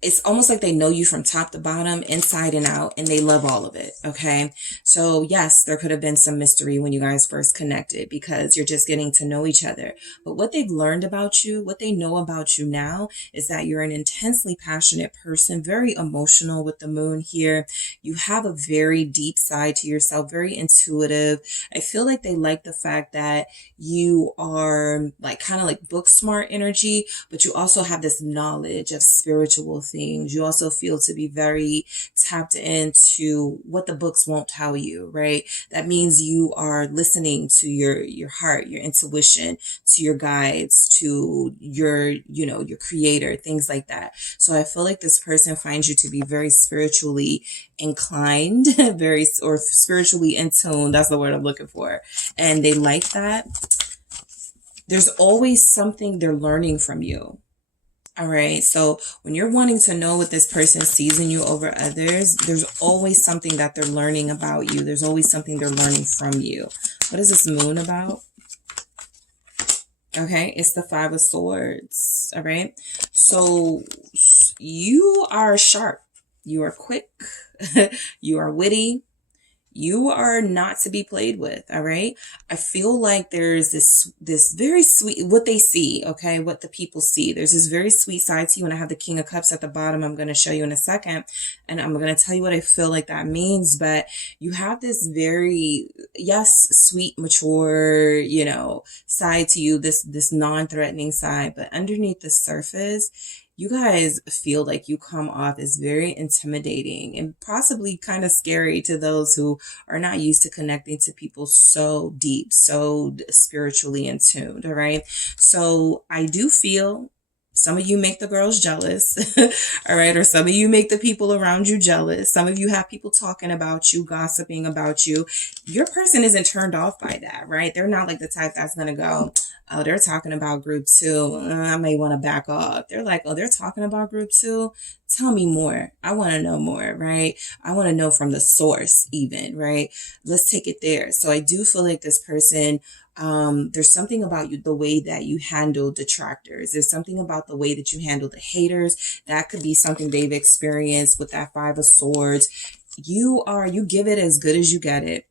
it's almost like they know you from top to bottom, inside and out, and they love all of it. Okay. So yes, there could have been some mystery when you guys first connected because you're just getting to know each other. But what they've learned about you, what they know about you now, is that you're an intensely passionate person, very emotional with the Moon here. You have a very deep side to yourself, very intuitive. I feel like they like the fact that you are like kind of like book smart energy, but you also have this knowledge of spiritual things. You also feel to be very tapped into what the books won't tell you, right? That means you are listening to your heart, your intuition, to your guides, to your creator, things like that. So I feel like this person finds you to be very spiritually inclined, or spiritually in tune. That's the word I'm looking for. And they like that. There's always something they're learning from you. All right. So when you're wanting to know what this person sees in you over others, there's always something that they're learning about you. There's always something they're learning from you. What is this Moon about? Okay. It's the Five of Swords. All right. So you are sharp. You are quick. You are witty. You are not to be played with, all right? I feel like there's this very sweet, what they see, okay? What the people see. There's this very sweet side to you, and I have the King of Cups at the bottom. I'm going to show you in a second, and I'm going to tell you what I feel like that means, but you have this very, yes, sweet, mature, you know, side to you, this non-threatening side, but underneath the surface, you guys feel like you come off as very intimidating and possibly kind of scary to those who are not used to connecting to people so deep, so spiritually in tune, all right? So I do feel some of you make the girls jealous, all right? Or some of you make the people around you jealous. Some of you have people talking about you, gossiping about you. Your person isn't turned off by that, right? They're not like the type that's going to go, oh, they're talking about group 2. I may want to back off. They're like, oh, they're talking about group 2. Tell me more. I want to know more, right? I want to know from the source even, right? Let's take it there. So I do feel like this person, there's something about you, the way that you handle detractors. There's something about the way that you handle the haters. That could be something they've experienced with that 5 of Swords. You give it as good as you get it.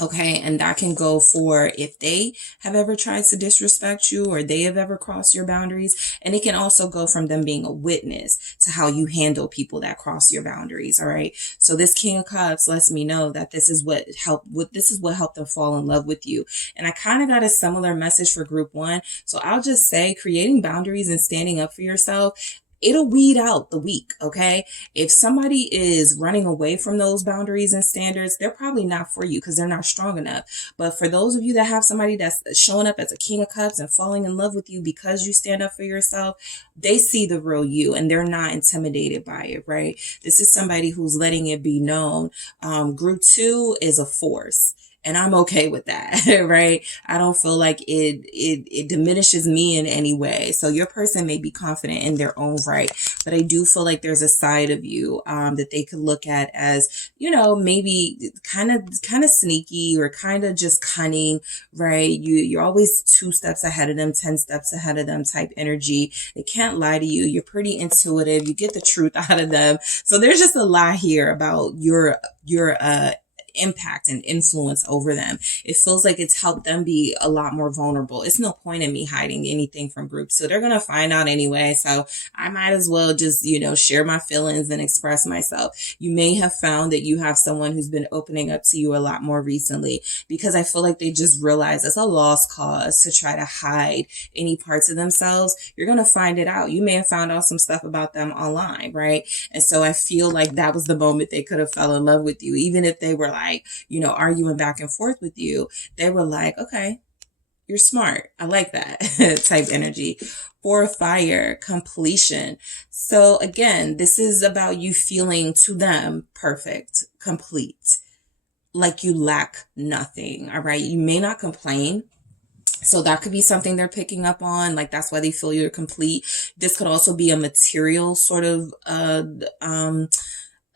Okay, and that can go for if they have ever tried to disrespect you or they have ever crossed your boundaries. And it can also go from them being a witness to how you handle people that cross your boundaries. All right. So this King of Cups lets me know that this is what helped them fall in love with you. And I kind of got a similar message for group 1. So I'll just say creating boundaries and standing up for yourself, it'll weed out the weak, okay? If somebody is running away from those boundaries and standards, they're probably not for you because they're not strong enough. But for those of you that have somebody that's showing up as a King of Cups and falling in love with you because you stand up for yourself, they see the real you and they're not intimidated by it, right? This is somebody who's letting it be known. Group 2 is a force. And I'm okay with that, right? I don't feel like it diminishes me in any way. So your person may be confident in their own right, but I do feel like there's a side of you that they could look at as, you know, maybe kind of sneaky or kind of just cunning, right? You're always 2 steps ahead of them, 10 steps ahead of them type energy. They can't lie to you. You're pretty intuitive. You get the truth out of them. So there's just a lot here about your impact and influence over them. It feels like it's helped them be a lot more vulnerable. It's no point in me hiding anything from groups. So they're going to find out anyway. So I might as well just, you know, share my feelings and express myself. You may have found that you have someone who's been opening up to you a lot more recently because I feel like they just realize it's a lost cause to try to hide any parts of themselves. You're going to find it out. You may have found out some stuff about them online, right? And so I feel like that was the moment they could have fell in love with you. Even if they were like, you know, arguing back and forth with you, they were like, okay, you're smart. I like that type energy. 4 of Fire, completion. So again, this is about you feeling to them perfect, complete, like you lack nothing. All right. You may not complain. So that could be something they're picking up on. Like that's why they feel you're complete. This could also be a material sort of,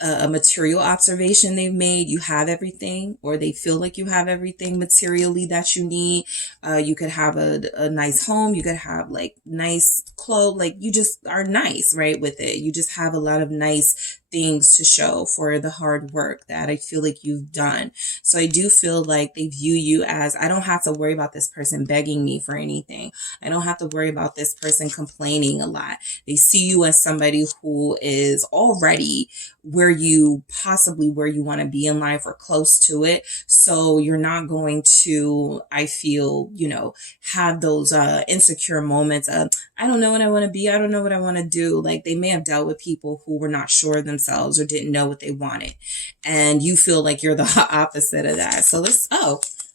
a material observation they've made. You have everything, or they feel like you have everything materially that you need. You could have a nice home. You could have like nice clothes. Like you just are nice, right? With it. You just have a lot of nice things to show for the hard work that I feel like you've done. So I do feel like they view you as, I don't have to worry about this person begging me for anything. I don't have to worry about this person complaining a lot. They see you as somebody who is already where you want to be in life or close to it. So you're not going to, I feel, you know, have those insecure moments of, I don't know what I want to be. I don't know what I want to do. Like they may have dealt with people who were not sure of themselves or didn't know what they wanted. And you feel like you're the opposite of that. So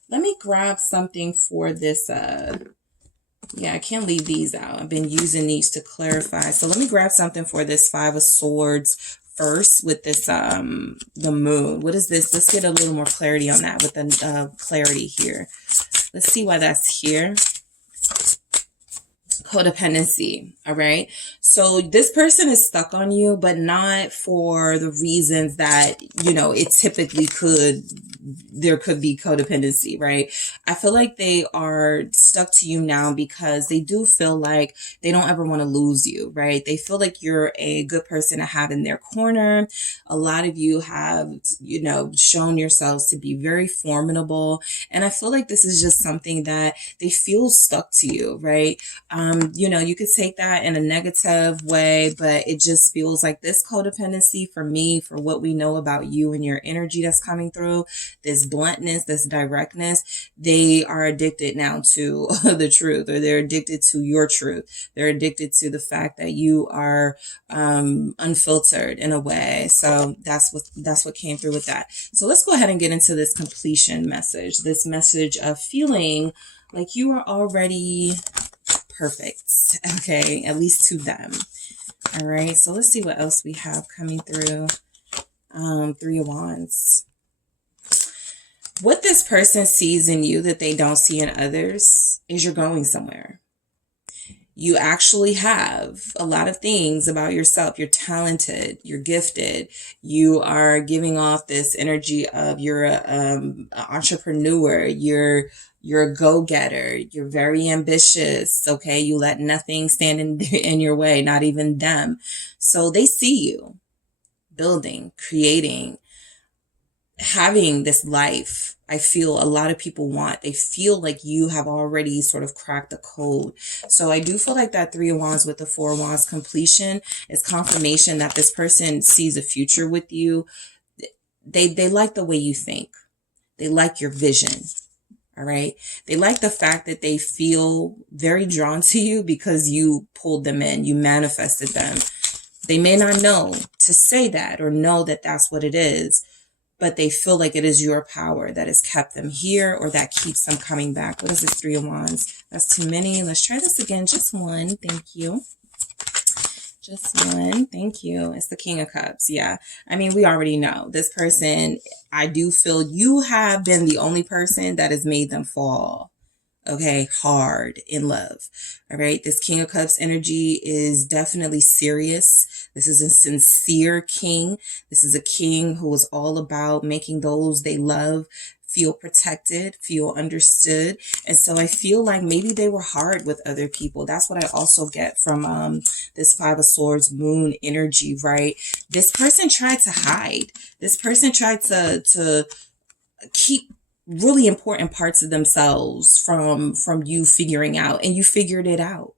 let me grab something for this. Yeah, I can't leave these out. I've been using these to clarify. So let me grab something for this 5 of Swords first with this, the moon. What is this? Let's get a little more clarity on that with the clarity here. Let's see why that's here. Codependency. All right. So this person is stuck on you, but not for the reasons that, you know, it typically could, there could be codependency, right? I feel like they are stuck to you now because they do feel like they don't ever want to lose you, right? They feel like you're a good person to have in their corner. A lot of you have, you know, shown yourselves to be very formidable. And I feel like this is just something that they feel stuck to you, right? You know, you could take that in a negative way, but it just feels like this codependency for me, for what we know about you and your energy that's coming through, this bluntness, this directness, they are addicted now to the truth, or they're addicted to your truth. They're addicted to the fact that you are unfiltered in a way. So that's what came through with that. So let's go ahead and get into this completion message, this message of feeling like you are already perfect, okay, at least to them. All right, so let's see what else we have coming through. 3 of Wands. What this person sees in you that they don't see in others is you're going somewhere. You actually have a lot of things about yourself. You're talented, you're gifted, you are giving off this energy of you're an entrepreneur, you're a go-getter, you're very ambitious, okay? You let nothing stand in your way, not even them. So they see you building, creating, having this life. I feel a lot of people want. They feel like you have already sort of cracked the code. So I do feel like that 3 of Wands with the 4 of Wands completion is confirmation that this person sees a future with you. They like the way you think. They like your vision. All right. They like the fact that they feel very drawn to you because you pulled them in. You manifested them. They may not know to say that or know that that's what it is, but they feel like it is your power that has kept them here or that keeps them coming back. What is this 3 of Wands? That's too many. Let's try this again. Just one. Thank you. Just one. Thank you. It's the King of Cups. Yeah. I mean, we already know this person. I do feel you have been the only person that has made them fall. Okay, hard in love. All right. This King of Cups energy is definitely serious. This is a sincere king. This is a king who is all about making those they love feel protected, feel understood. And so I feel like maybe they were hard with other people. That's what I also get from this 5 of Swords moon energy, right? This person tried to hide. This person tried to keep really important parts of themselves from you figuring out, and you figured it out,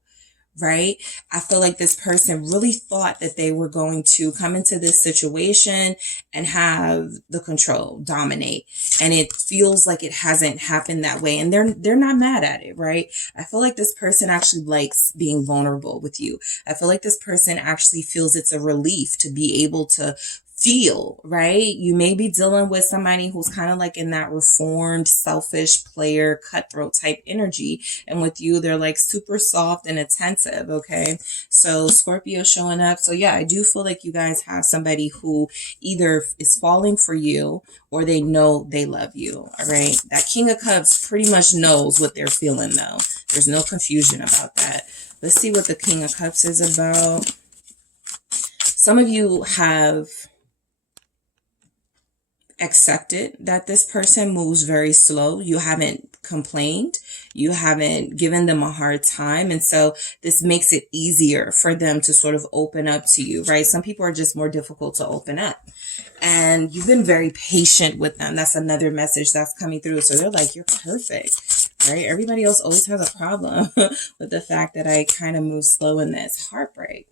right? I feel like this person really thought that they were going to come into this situation and have the control, dominate, and it feels like it hasn't happened that way, and they're not mad at it, right? I feel like this person actually likes being vulnerable with you. I feel like this person actually feels it's a relief to be able to feel, right? You may be dealing with somebody who's kind of like in that reformed, selfish player, cutthroat type energy. And with you, they're like super soft and attentive. Okay. So Scorpio showing up. So yeah, I do feel like you guys have somebody who either is falling for you or they know they love you. All right. That King of Cups pretty much knows what they're feeling though. There's no confusion about that. Let's see what the King of Cups is about. Some of you have accepted that this person moves very slow. You haven't complained. You haven't given them a hard time. And so this makes it easier for them to sort of open up to you, right? Some people are just more difficult to open up. And you've been very patient with them. That's another message that's coming through. So they're like, you're perfect, right? Everybody else always has a problem with the fact that I kind of move slow in this. Heartbreak.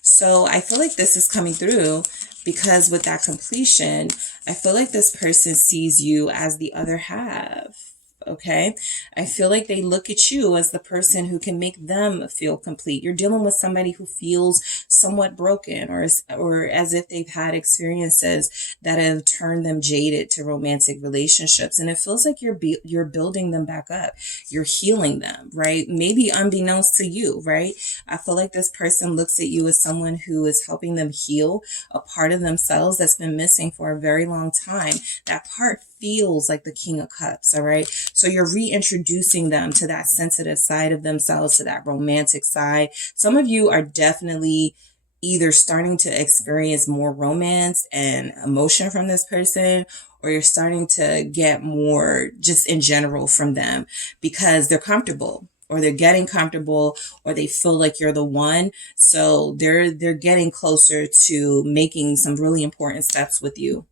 So I feel like this is coming through because with that completion, I feel like this person sees you as the other half. Okay. I feel like they look at you as the person who can make them feel complete. You're dealing with somebody who feels somewhat broken or as if they've had experiences that have turned them jaded to romantic relationships. And it feels like you're building them back up. You're healing them, right? Maybe unbeknownst to you, right? I feel like this person looks at you as someone who is helping them heal a part of themselves that's been missing for a very long time. That part feels like the King of Cups. All right. So you're reintroducing them to that sensitive side of themselves, to that romantic side. Some of you are definitely either starting to experience more romance and emotion from this person, or you're starting to get more just in general from them because they're comfortable, or they're getting comfortable, or they feel like you're the one. So they're getting closer to making some really important steps with you.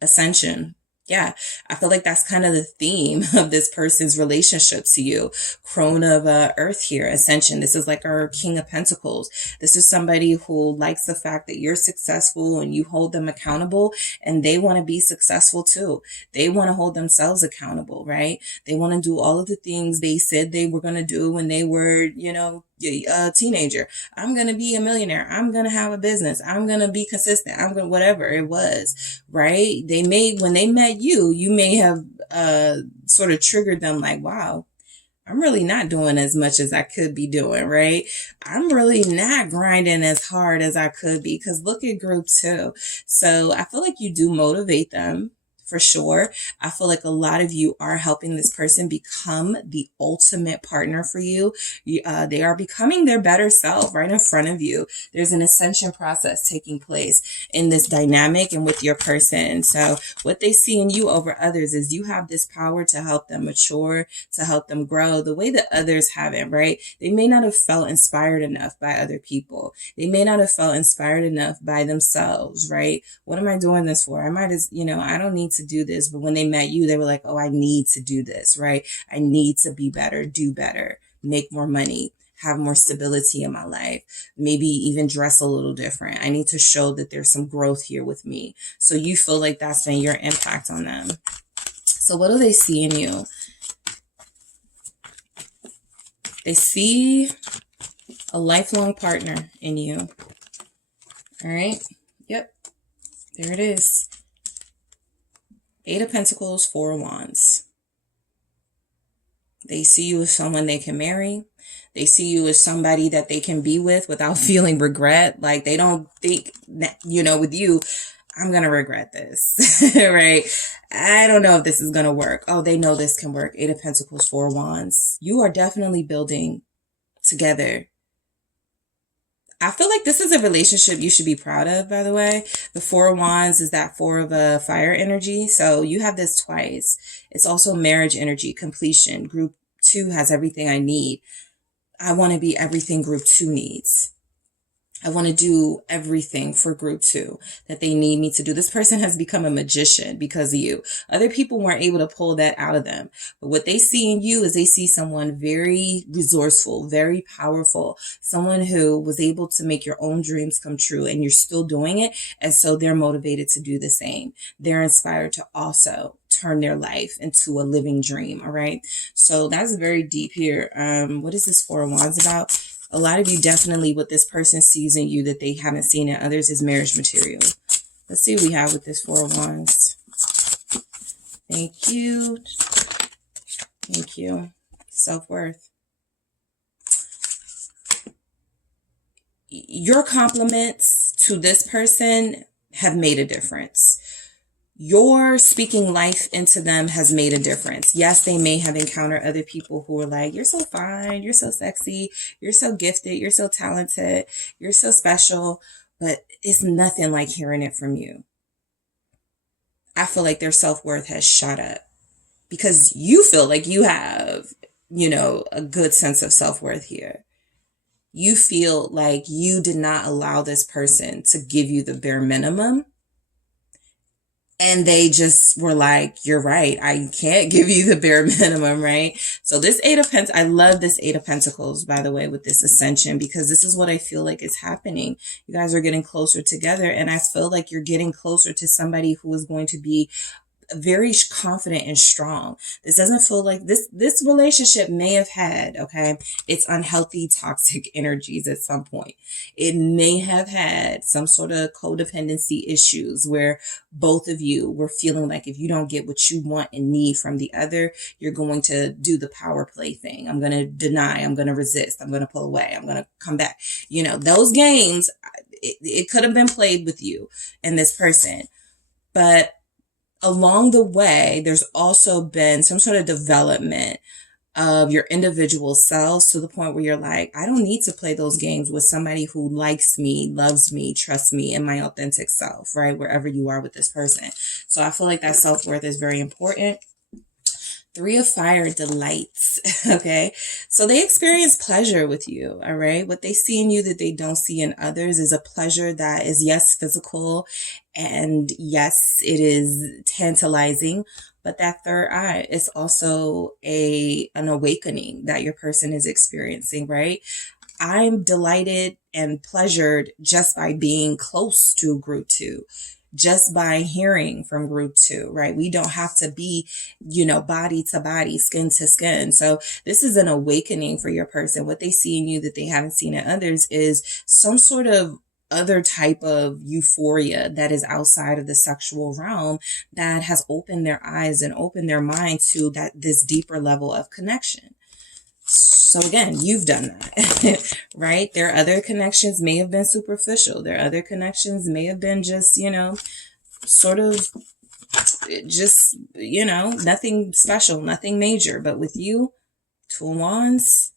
Ascension. Yeah, I feel like that's kind of the theme of this person's relationship to you. Crone of Earth here, Ascension. This is like our King of Pentacles. This is somebody who likes the fact that you're successful and you hold them accountable, and they want to be successful too. They want to hold themselves accountable, right? They want to do all of the things they said they were going to do when they were, a teenager. I'm going to be a millionaire. I'm going to have a business. I'm going to be consistent. I'm going to, whatever it was, right? When they met you, you may have sort of triggered them like, wow, I'm really not doing as much as I could be doing, right? I'm really not grinding as hard as I could be, because look at group 2. So I feel like you do motivate them. For sure. I feel like a lot of you are helping this person become the ultimate partner for you. They are becoming their better self right in front of you. There's an ascension process taking place in this dynamic and with your person. So what they see in you over others is you have this power to help them mature, to help them grow the way that others haven't, right? They may not have felt inspired enough by other people. They may not have felt inspired enough by themselves, right? What am I doing this for? I might as, I don't need to do this. But when they met you, they were like, oh, I need to do this, right? I need to be better, do better, make more money, have more stability in my life, maybe even dress a little different. I need to show that there's some growth here with me. So you feel like that's been your impact on them. So what do they see in you? They see a lifelong partner in you. All right. Yep. There it is. 8 of Pentacles, 4 of Wands. They see you as someone they can marry. They see you as somebody that they can be with without feeling regret. Like they don't think that, with you, I'm going to regret this, right? I don't know if this is going to work. Oh, they know this can work. 8 of Pentacles, 4 of Wands. You are definitely building together. I feel like this is a relationship you should be proud of, by the way. The 4 of Wands is that 4 of fire energy. So you have this twice. It's also marriage energy, completion. Group 2 has everything I need. I want to be everything group 2 needs. I want to do everything for group 2 that they need me to do. This person has become a magician because of you. Other people weren't able to pull that out of them. But what they see in you is they see someone very resourceful, very powerful, someone who was able to make your own dreams come true, and you're still doing it. And so they're motivated to do the same. They're inspired to also turn their life into a living dream. All right. So that's very deep here. What is this 4 of Wands about? A lot of you definitely, what this person sees in you that they haven't seen in others is marriage material. Let's see what we have with this 4 of Wands. Thank you. Thank you. Self-worth. Your compliments to this person have made a difference. Your speaking life into them has made a difference. Yes, they may have encountered other people who are like, you're so fine, you're so sexy, you're so gifted, you're so talented, you're so special, but it's nothing like hearing it from you. I feel like their self-worth has shot up because you feel like you have, a good sense of self-worth here. You feel like you did not allow this person to give you the bare minimum. And they just were like, you're right. I can't give you the bare minimum, right? So this 8 of Pentacles, I love this 8 of Pentacles, by the way, with this ascension, because this is what I feel like is happening. You guys are getting closer together. And I feel like you're getting closer to somebody who is going to be very confident and strong. This doesn't feel like this relationship may have had, okay, its unhealthy, toxic energies at some point. It may have had some sort of codependency issues where both of you were feeling like if you don't get what you want and need from the other, you're going to do the power play thing. I'm going to deny, I'm going to resist, I'm going to pull away, I'm going to come back. Those games, it could have been played with you and this person, but along the way, there's also been some sort of development of your individual selves to the point where you're like, I don't need to play those games with somebody who likes me, loves me, trusts me, and my authentic self, right? Wherever you are with this person. So I feel like that self-worth is very important. 3 of Fire delights. Okay. So they experience pleasure with you. All right. What they see in you that they don't see in others is a pleasure that is, yes, physical, and yes, it is tantalizing, but that third eye is also an awakening that your person is experiencing, right? I'm delighted and pleasured just by being close to group 2, just by hearing from group 2, right? We don't have to be, body to body, skin to skin. So this is an awakening for your person. What they see in you that they haven't seen in others is some sort of other type of euphoria that is outside of the sexual realm that has opened their eyes and opened their mind to this deeper level of connection. So again, you've done that, right? Their other connections may have been superficial. Their other connections may have been just, sort of just, nothing special, nothing major. But with you, 2 of Wands,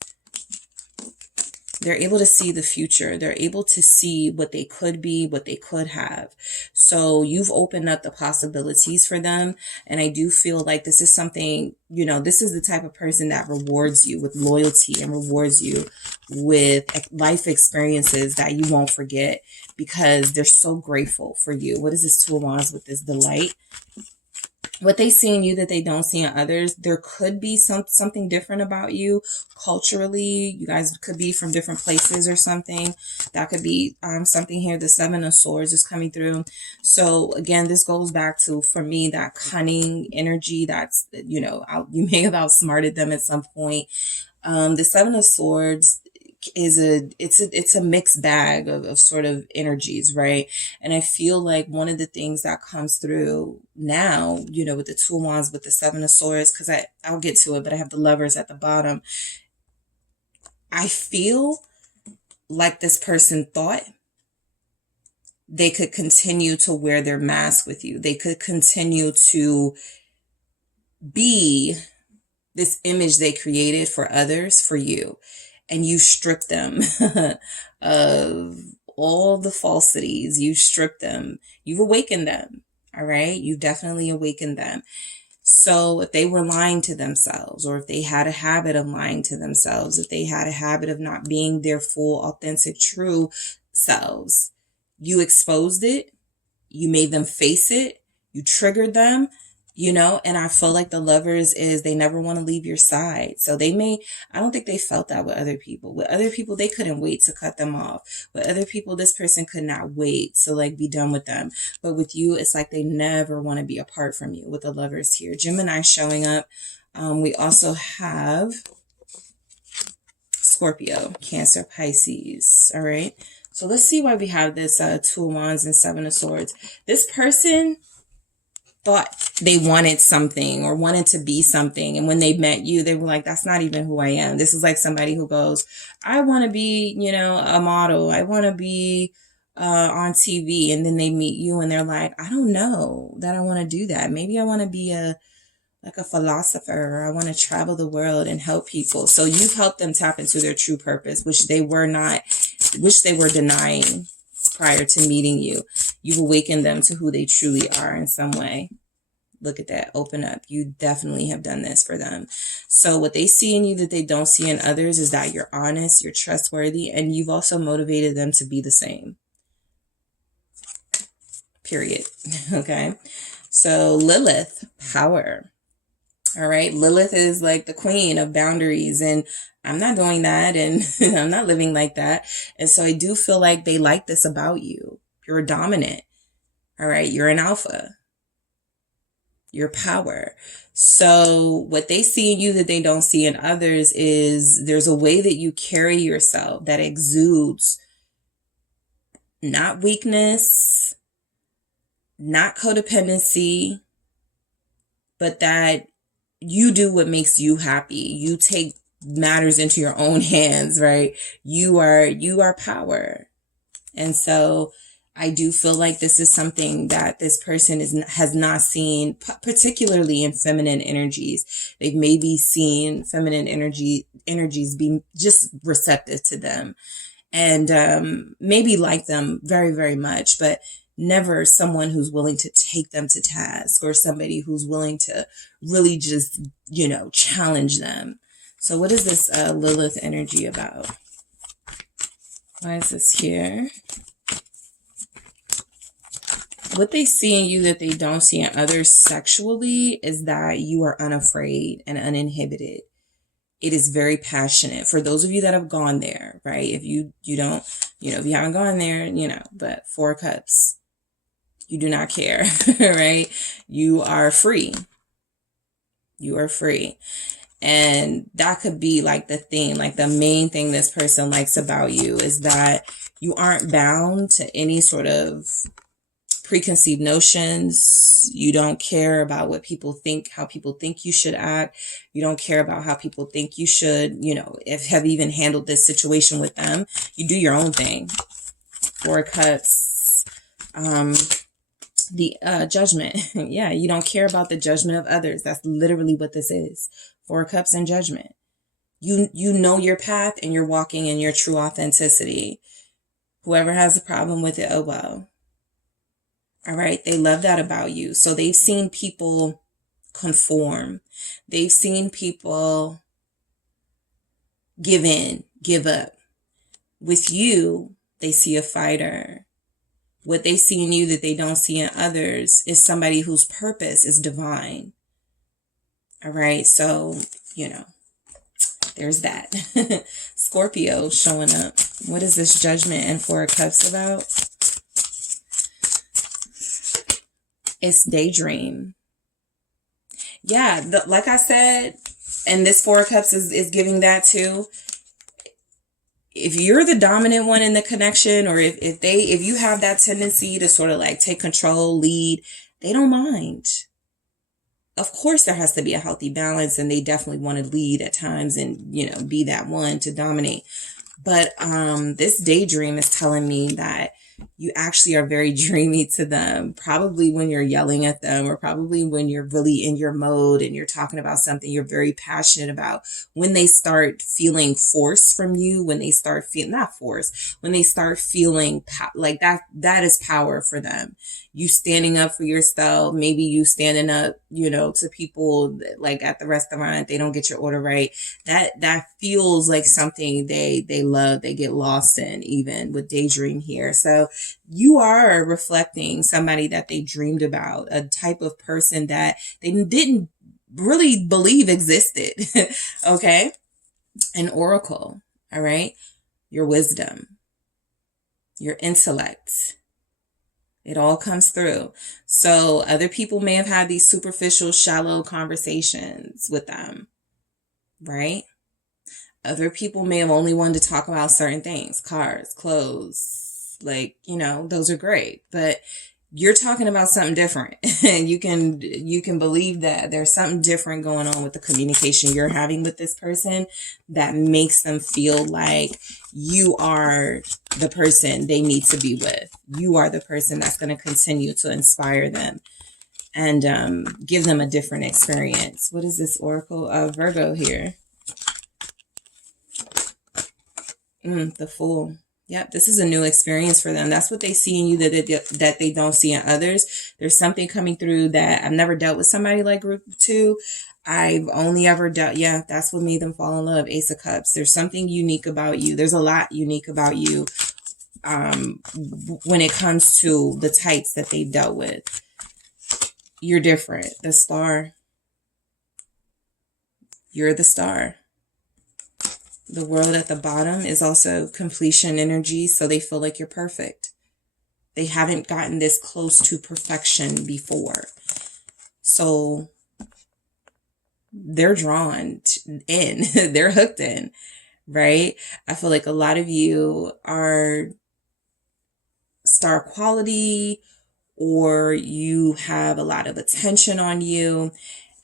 they're able to see the future. They're able to see what they could be, what they could have. So you've opened up the possibilities for them. And I do feel like this is something, this is the type of person that rewards you with loyalty and rewards you with life experiences that you won't forget because they're so grateful for you. What is this 2 of Wands with this delight? What they see in you that they don't see in others, there could be something different about you culturally. You guys could be from different places or something. That could be something here. The 7 of Swords is coming through. So again, this goes back to, for me, that cunning energy that's, you may have outsmarted them at some point. The 7 of Swords is it's a mixed bag of sort of energies, right? And I feel like one of the things that comes through now, with the 2 of Wands, with the 7 of Swords, because I'll get to it, but I have the Lovers at the bottom. I feel like this person thought they could continue to wear their mask with you. They could continue to be this image they created for others, for you. And you strip them of all the falsities. You strip them. You've awakened them. All right. You've definitely awakened them. So if they were lying to themselves, or if they had a habit of lying to themselves, if they had a habit of not being their full, authentic, true selves, you exposed it. You made them face it. You triggered them. And I feel like the Lovers they never want to leave your side. So I don't think they felt that with other people. With other people, they couldn't wait to cut them off. With other people, this person could not wait to be done with them. But with you, it's like they never want to be apart from you with the Lovers here. Gemini showing up. We also have Scorpio, Cancer, Pisces. All right. So let's see why we have this 2 of Wands and 7 of Swords. This person thought they wanted something or wanted to be something. And when they met you, they were like, that's not even who I am. This is like somebody who goes, I want to be, a model. I want to be on TV. And then they meet you and they're like, I don't know that I want to do that. Maybe I want to be a philosopher, or I want to travel the world and help people. So you've helped them tap into their true purpose, which they were denying prior to meeting you. You've awakened them to who they truly are in some way. Look at that. Open up. You definitely have done this for them. So what they see in you that they don't see in others is that you're honest, you're trustworthy, and you've also motivated them to be the same. Period. Okay. So Lilith, power. All right. Lilith is like the queen of boundaries, and I'm not doing that, and I'm not living like that. And so I do feel like they like this about you. You're dominant. All right. You're an alpha. You're power. So what they see in you that they don't see in others is there's a way that you carry yourself that exudes not weakness, not codependency, but that you do what makes you happy. You take matters into your own hands, right? You are power. And so I do feel like this is something that this person has not seen, particularly in feminine energies. They've maybe seen feminine energies be just receptive to them, and maybe like them very, very much, but never someone who's willing to take them to task, or somebody who's willing to really just, challenge them. So what is this Lilith energy about? Why is this here? What they see in you that they don't see in others sexually is that you are unafraid and uninhibited. It is very passionate. For those of you that have gone there, right? If you don't, if you haven't gone there, but 4 of Cups, you do not care, right? You are free. You are free. And that could be like the thing, like the main thing this person likes about you is that you aren't bound to any sort of preconceived notions. You don't care about what people think, how people think you should act. You don't care about how people think you should, have even handled this situation with them. You do your own thing. 4 of Cups, the judgment. Yeah, you don't care about the judgment of others. That's literally what this is. 4 of Cups and judgment. You know your path and you're walking in your true authenticity. Whoever has a problem with it, oh well. All right. They love that about you. So they've seen people conform. They've seen people give in, give up. With you, they see a fighter. What they see in you that they don't see in others is somebody whose purpose is divine. All right. So, there's that. Scorpio showing up. What is this judgment and 4 of Cups about? It's daydream. Yeah, like I said, and this 4 of Cups is giving that too. If you're the dominant one in the connection, or if you have that tendency to sort of like take control, lead, they don't mind. Of course, there has to be a healthy balance, and they definitely want to lead at times and, be that one to dominate. But this daydream is telling me that you actually are very dreamy to them, probably when you're yelling at them, or probably when you're really in your mode and you're talking about something you're very passionate about. When they start feeling force from you, when they start feeling, not force, when they start feeling like that is power for them. You standing up for yourself, maybe you standing up, to people like at the restaurant, they don't get your order right. That feels like something they love, they get lost in, even with daydream here. So you are reflecting somebody that they dreamed about, a type of person that they didn't really believe existed. Okay. An oracle. All right. Your wisdom, your intellect. It all comes through. So other people may have had these superficial, shallow conversations with them, right? Other people may have only wanted to talk about certain things, cars, clothes, like, those are great. But you're talking about something different. And you can believe that there's something different going on with the communication you're having with this person that makes them feel like you are the person they need to be with. You are the person that's going to continue to inspire them and give them a different experience. What is this Oracle of Virgo here? The Fool. Yep, this is a new experience for them. That's what they see in you that they don't see in others. There's something coming through that I've never dealt with somebody like group 2. I've only ever dealt, that's what made them fall in love. Ace of Cups. There's something unique about you. There's a lot unique about you when it comes to the types that they dealt with. You're different. The Star. You're the star. The World at the bottom is also completion energy, so they feel like you're perfect. They haven't gotten this close to perfection before. So they're drawn in. They're hooked in, right? I feel like a lot of you are star quality, or you have a lot of attention on you,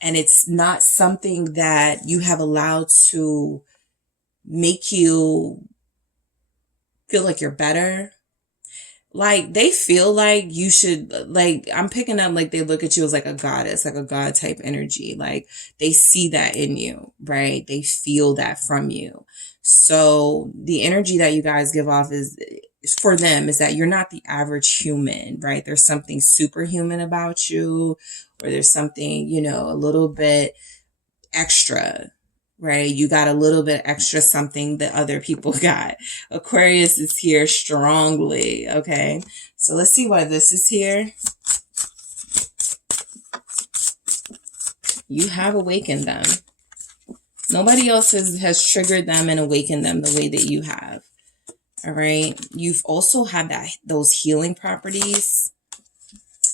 and it's not something that you have allowed to make you feel like you're better. like they feel like you should, like I'm picking up like they look at you as like a goddess, like a god type energy. Like they see that in you, right? They feel that from you. So the energy that you guys give off is for them is that you're not the average human, right? There's something superhuman about you, or there's something, you know, a little bit extra, right? You got a little bit extra something that other people got. Aquarius is here strongly, okay? So let's see why this is here. You have awakened them. Nobody else has triggered them and awakened them the way that you have. All right. You've also had those healing properties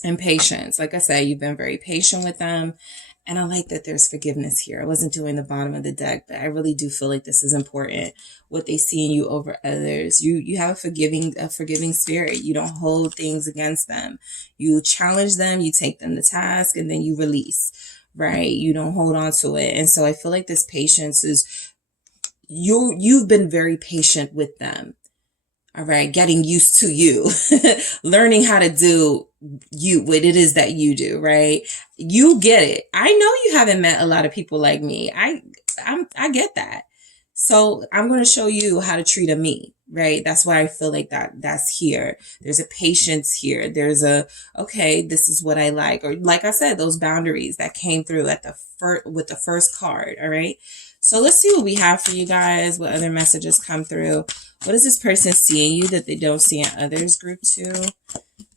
and patience. Like I said, you've been very patient with them. And I like that there's forgiveness here. I wasn't doing the bottom of the deck, but I really do feel like this is important. What they see in you over others. You have a forgiving spirit. You don't hold things against them. You challenge them, you take them to task, and then you release. Right? You don't hold on to it. And so I feel like this patience is you've been very patient with them. All right. Getting used to you, learning how to do what it is that you do. Right. You get it. I know you haven't met a lot of people like me. I get that. So I'm going to show you how to treat a me, right? That's why I feel like that's here. There's a patience here. There's okay, this is what I like. Or like I said, those boundaries that came through with the first card. All right. So let's see what we have for you guys. What other messages come through? What is this person seeing you that they don't see in others? Group 2.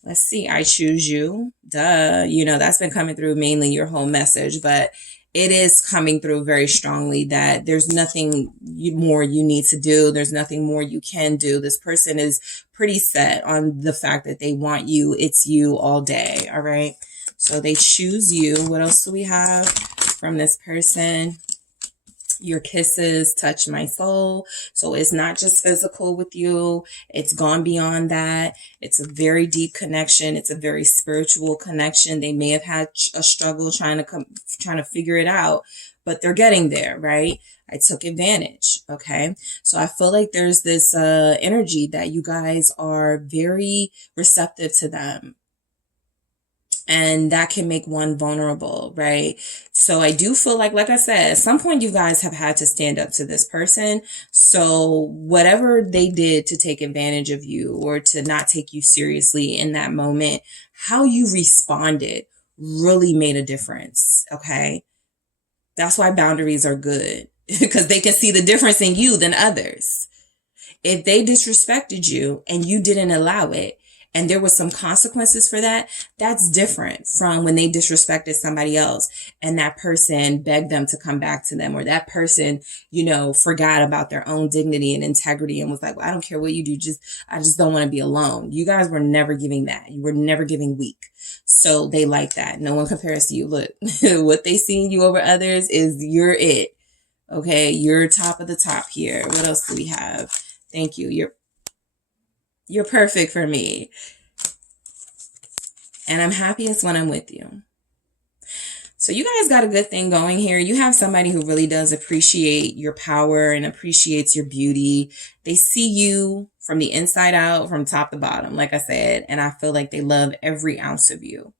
Let's see. I choose you. Duh. You know, that's been coming through mainly your whole message, but it is coming through very strongly that there's nothing more you need to do. There's nothing more you can do. This person is pretty set on the fact that they want you. It's you all day. All right. So they choose you. What else do we have from this person? Your kisses touch my soul. So it's not just physical with you. It's gone beyond that. It's a very deep connection. It's a very spiritual connection. They may have had a struggle trying to figure it out, but they're getting there, right? I took advantage. Okay. So I feel like there's this energy that you guys are very receptive to them. And that can make one vulnerable, right? So I do feel like I said, at some point you guys have had to stand up to this person. So whatever they did to take advantage of you or to not take you seriously in that moment, how you responded really made a difference, okay? That's why boundaries are good, because they can see the difference in you than others. If they disrespected you and you didn't allow it, and there was some consequences for that, that's different from when they disrespected somebody else and that person begged them to come back to them, or that person, you know, forgot about their own dignity and integrity and was like, well, I don't care what you do. I just don't want to be alone. You guys were never giving that. You were never giving weak. So they like that. No one compares to you. Look, what they see in you over others is you're it. Okay. You're top of the top here. What else do we have? Thank you. You're perfect for me. And I'm happiest when I'm with you. So you guys got a good thing going here. You have somebody who really does appreciate your power and appreciates your beauty. They see you from the inside out, from top to bottom, like I said. And I feel like they love every ounce of you.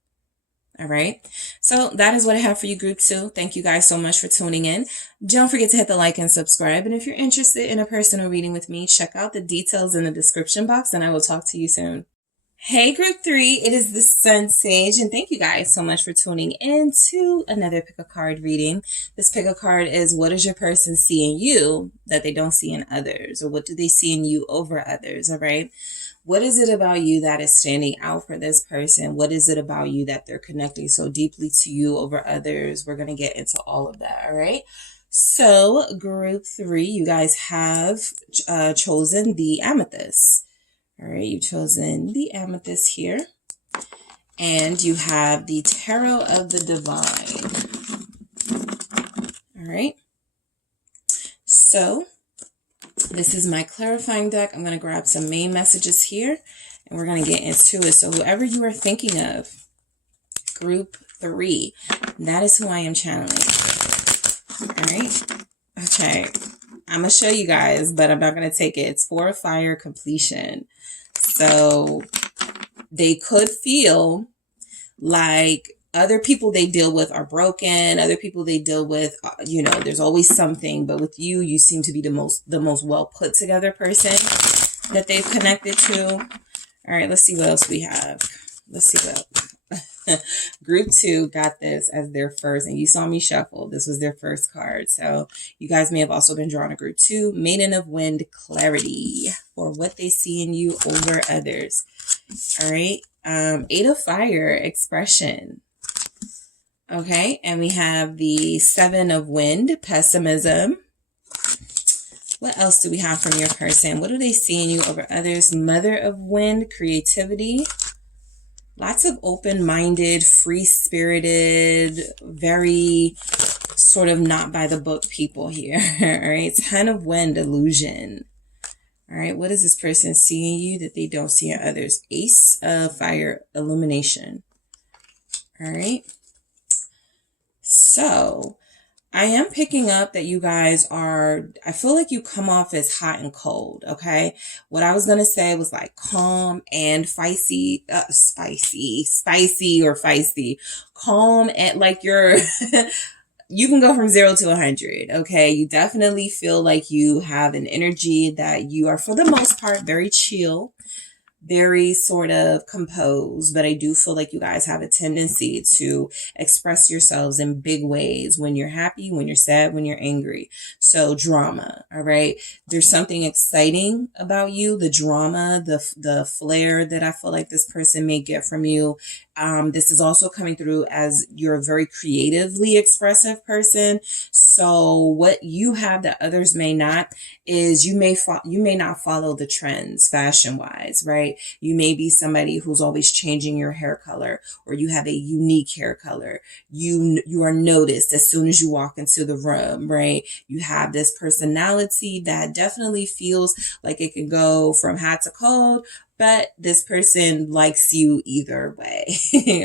All right. So that is what I have for you, group 2. Thank you guys so much for tuning in. Don't forget to hit the like and subscribe. And if you're interested in a personal reading with me, check out the details in the description box and I will talk to you soon. Hey, group 3, it is the SunSage, and thank you guys so much for tuning in to another pick a card reading. This pick a card is, what does your person see in you that they don't see in others, or what do they see in you over others? All right. What is it about you that is standing out for this person? What is it about you that they're connecting so deeply to you over others? We're going to get into all of that. All right. So group 3, you guys have chosen the amethyst. All right, you've chosen the amethyst here. And you have the Tarot of the Divine. All right. So this is my clarifying deck. I'm going to grab some main messages here and we're going to get into it. So whoever you are thinking of, group 3, that is who I am channeling. All right. Okay. I'm going to show you guys, but I'm not going to take it. It's 4 of Fire, completion. So they could feel like other people they deal with are broken. Other people they deal with, you know, there's always something. But with you, you seem to be the most well put together person that they've connected to. All right, let's see what else we have. Let's see what Group 2 got this as their first, and you saw me shuffle. This was their first card. So you guys may have also been drawn to Group 2, Maiden of Wind, clarity, or what they see in you over others. All right. 8 of Fire, expression. Okay. And we have the 7 of Wind, pessimism. What else do we have from your person? What do they see in you over others? Mother of Wind, creativity. Lots of open-minded, free-spirited, very sort of not by the book people here. All right. 10 of Wind, illusion. All right. What does this person see in you that they don't see in others? Ace of Fire, illumination. All right. So I am picking up that you guys are, I feel like you come off as hot and cold, okay? What I was going to say was like calm and spicy or feisty. Calm and like you're, you can go from 0 to 100, okay? You definitely feel like you have an energy that you are, for the most part, very chill, very sort of composed, but I do feel like you guys have a tendency to express yourselves in big ways when you're happy, when you're sad, when you're angry. So drama, all right? There's something exciting about you, the drama, the flair that I feel like this person may get from you. This is also coming through as you're a very creatively expressive person. So what you have that others may not is you may not follow the trends fashion wise, right? You may be somebody who's always changing your hair color, or you have a unique hair color. You are noticed as soon as you walk into the room, right? You have this personality that definitely feels like it can go from hot to cold, but this person likes you either way.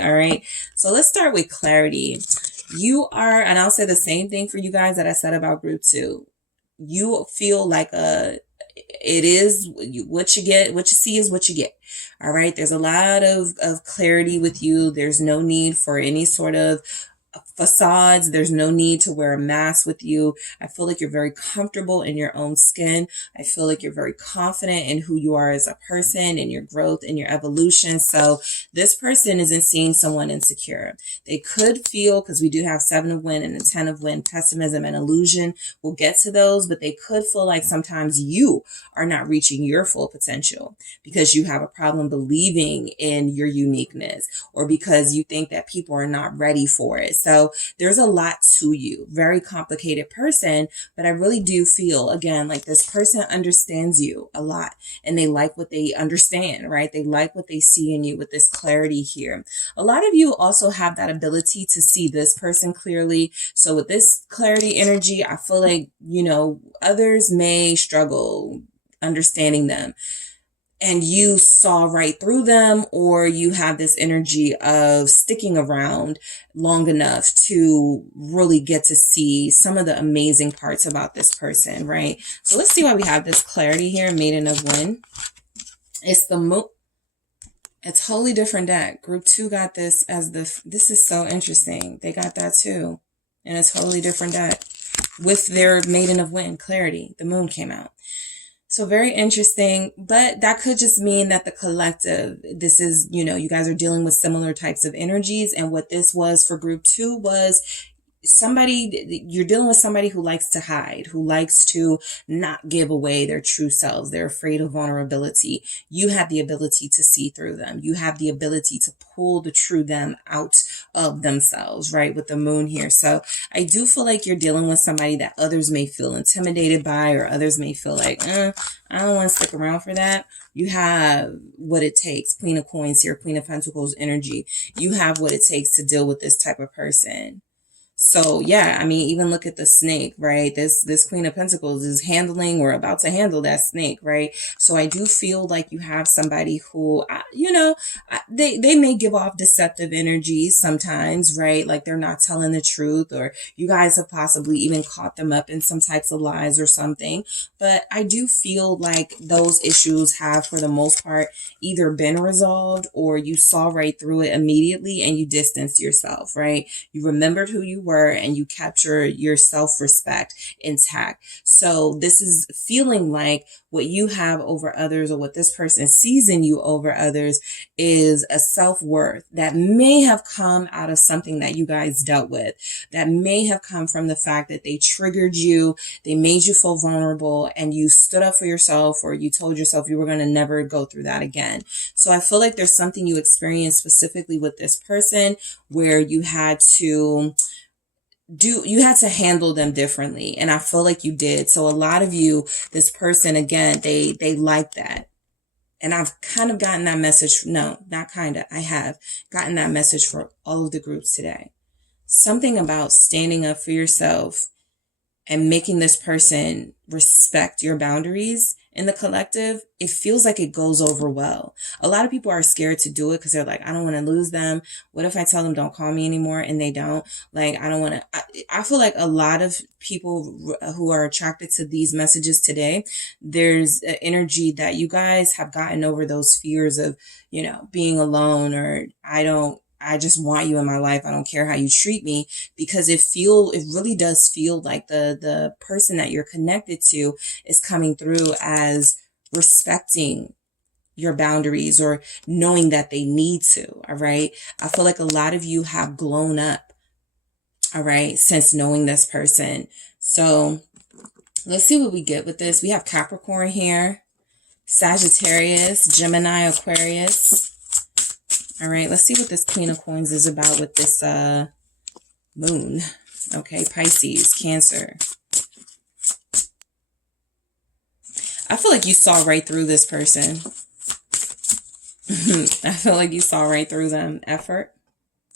All right. So let's start with clarity. You are, and I'll say the same thing for you guys that I said about Group 2. You feel like it is what you get, what you see is what you get. All right. There's a lot of clarity with you. There's no need for any sort of facades. There's no need to wear a mask with you. I feel like you're very comfortable in your own skin. I feel like you're very confident in who you are as a person and your growth and your evolution. So this person isn't seeing someone insecure. They could feel, because we do have 7 of Wind and the 10 of Wind, pessimism and illusion. We'll get to those, but they could feel like sometimes you are not reaching your full potential because you have a problem believing in your uniqueness, or because you think that people are not ready for it. So there's a lot to you, very complicated person, but I really do feel, again, like this person understands you a lot and they like what they understand, right? They like what they see in you with this clarity here. A lot of you also have that ability to see this person clearly. So with this clarity energy, I feel like, you know, others may struggle understanding them, and you saw right through them, or you have this energy of sticking around long enough to really get to see some of the amazing parts about this person, right? So let's see why we have this clarity here, Maiden of Wind. It's the Moon. It's a totally different deck. Group 2 got this as this is so interesting. They got that too. And it's a totally different deck with their Maiden of Wind, clarity. The Moon came out. So very interesting, but that could just mean that the collective, this is, you know, you guys are dealing with similar types of energies. And what this was for Group 2 was somebody, you're dealing with somebody who likes to hide, who likes to not give away their true selves. They're afraid of vulnerability. You have the ability to see through them. You have the ability to pull the true them out of themselves, right? With the Moon here. So I do feel like you're dealing with somebody that others may feel intimidated by, or others may feel like, I don't want to stick around for that. You have what it takes. Queen of Coins here, Queen of Pentacles energy. You have what it takes to deal with this type of person. So yeah, I mean, even look at the snake, right? This Queen of Pentacles is handling or about to handle that snake, right? So I do feel like you have somebody who, you know, they may give off deceptive energies sometimes, right? Like they're not telling the truth, or you guys have possibly even caught them up in some types of lies or something. But I do feel like those issues have, for the most part, either been resolved, or you saw right through it immediately and you distanced yourself, right? You remembered who you were and you capture your self-respect intact. So this is feeling like what you have over others, or what this person sees in you over others, is a self-worth that may have come out of something that you guys dealt with, that may have come from the fact that they triggered you, they made you feel vulnerable, and you stood up for yourself, or you told yourself you were going to never go through that again. So I feel like there's something you experienced specifically with this person where you had to handle them differently. And I feel like you did. So a lot of you, this person, again, they like that. And I've kind of gotten that message. No, not kind of. I have gotten that message for all of the groups today. Something about standing up for yourself and making this person respect your boundaries in the collective, it feels like it goes over well. A lot of people are scared to do it because they're like, I don't want to lose them. What if I tell them don't call me anymore and they don't? Like, I don't want to. I feel like a lot of people who are attracted to these messages today, there's an energy that you guys have gotten over those fears of, you know, being alone, or I just want you in my life. I don't care how you treat me, because it really does feel like the person that you're connected to is coming through as respecting your boundaries, or knowing that they need to. All right. I feel like a lot of you have grown up, all right, since knowing this person. So let's see what we get with this. We have Capricorn here, Sagittarius, Gemini, Aquarius. All right, let's see what this Queen of Coins is about with this moon. Okay, Pisces, Cancer. I feel like you saw right through this person. I feel like you saw right through them. Effort.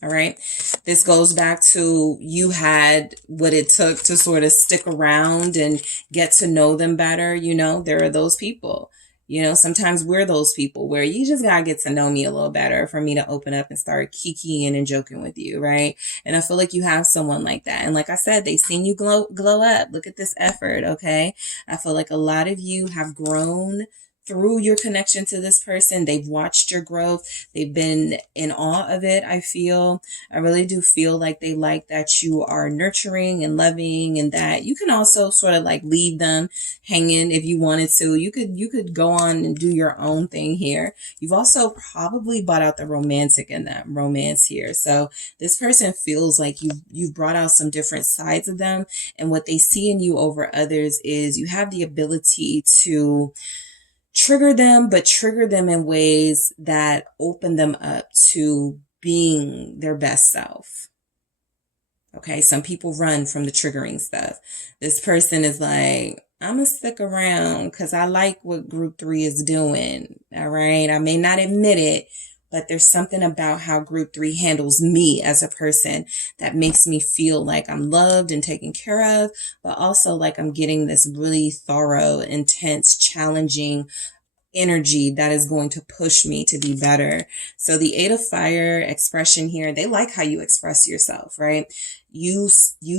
All right. This goes back to you had what it took to sort of stick around and get to know them better. You know, there are those people. You know, sometimes we're those people where you just got to get to know me a little better for me to open up and start kikiing and joking with you, right? And I feel like you have someone like that. And like I said, they've seen you glow up. Look at this effort, okay? I feel like a lot of you have grown through your connection to this person. They've watched your growth. They've been in awe of it, I feel. I really do feel like they like that you are nurturing and loving, and that you can also sort of like leave them hanging if you wanted to. You could go on and do your own thing here. You've also probably brought out the romantic in that romance here. So this person feels like you've brought out some different sides of them, and what they see in you over others is you have the ability to trigger them, but trigger them in ways that open them up to being their best self. Okay, some people run from the triggering stuff. This person is like, I'm going to stick around because I like what group 3 is doing. All right, I may not admit it, but there's something about how group 3 handles me as a person that makes me feel like I'm loved and taken care of, but also like I'm getting this really thorough, intense, challenging energy that is going to push me to be better. So the 8 of Fire expression here, they like how you express yourself, right? You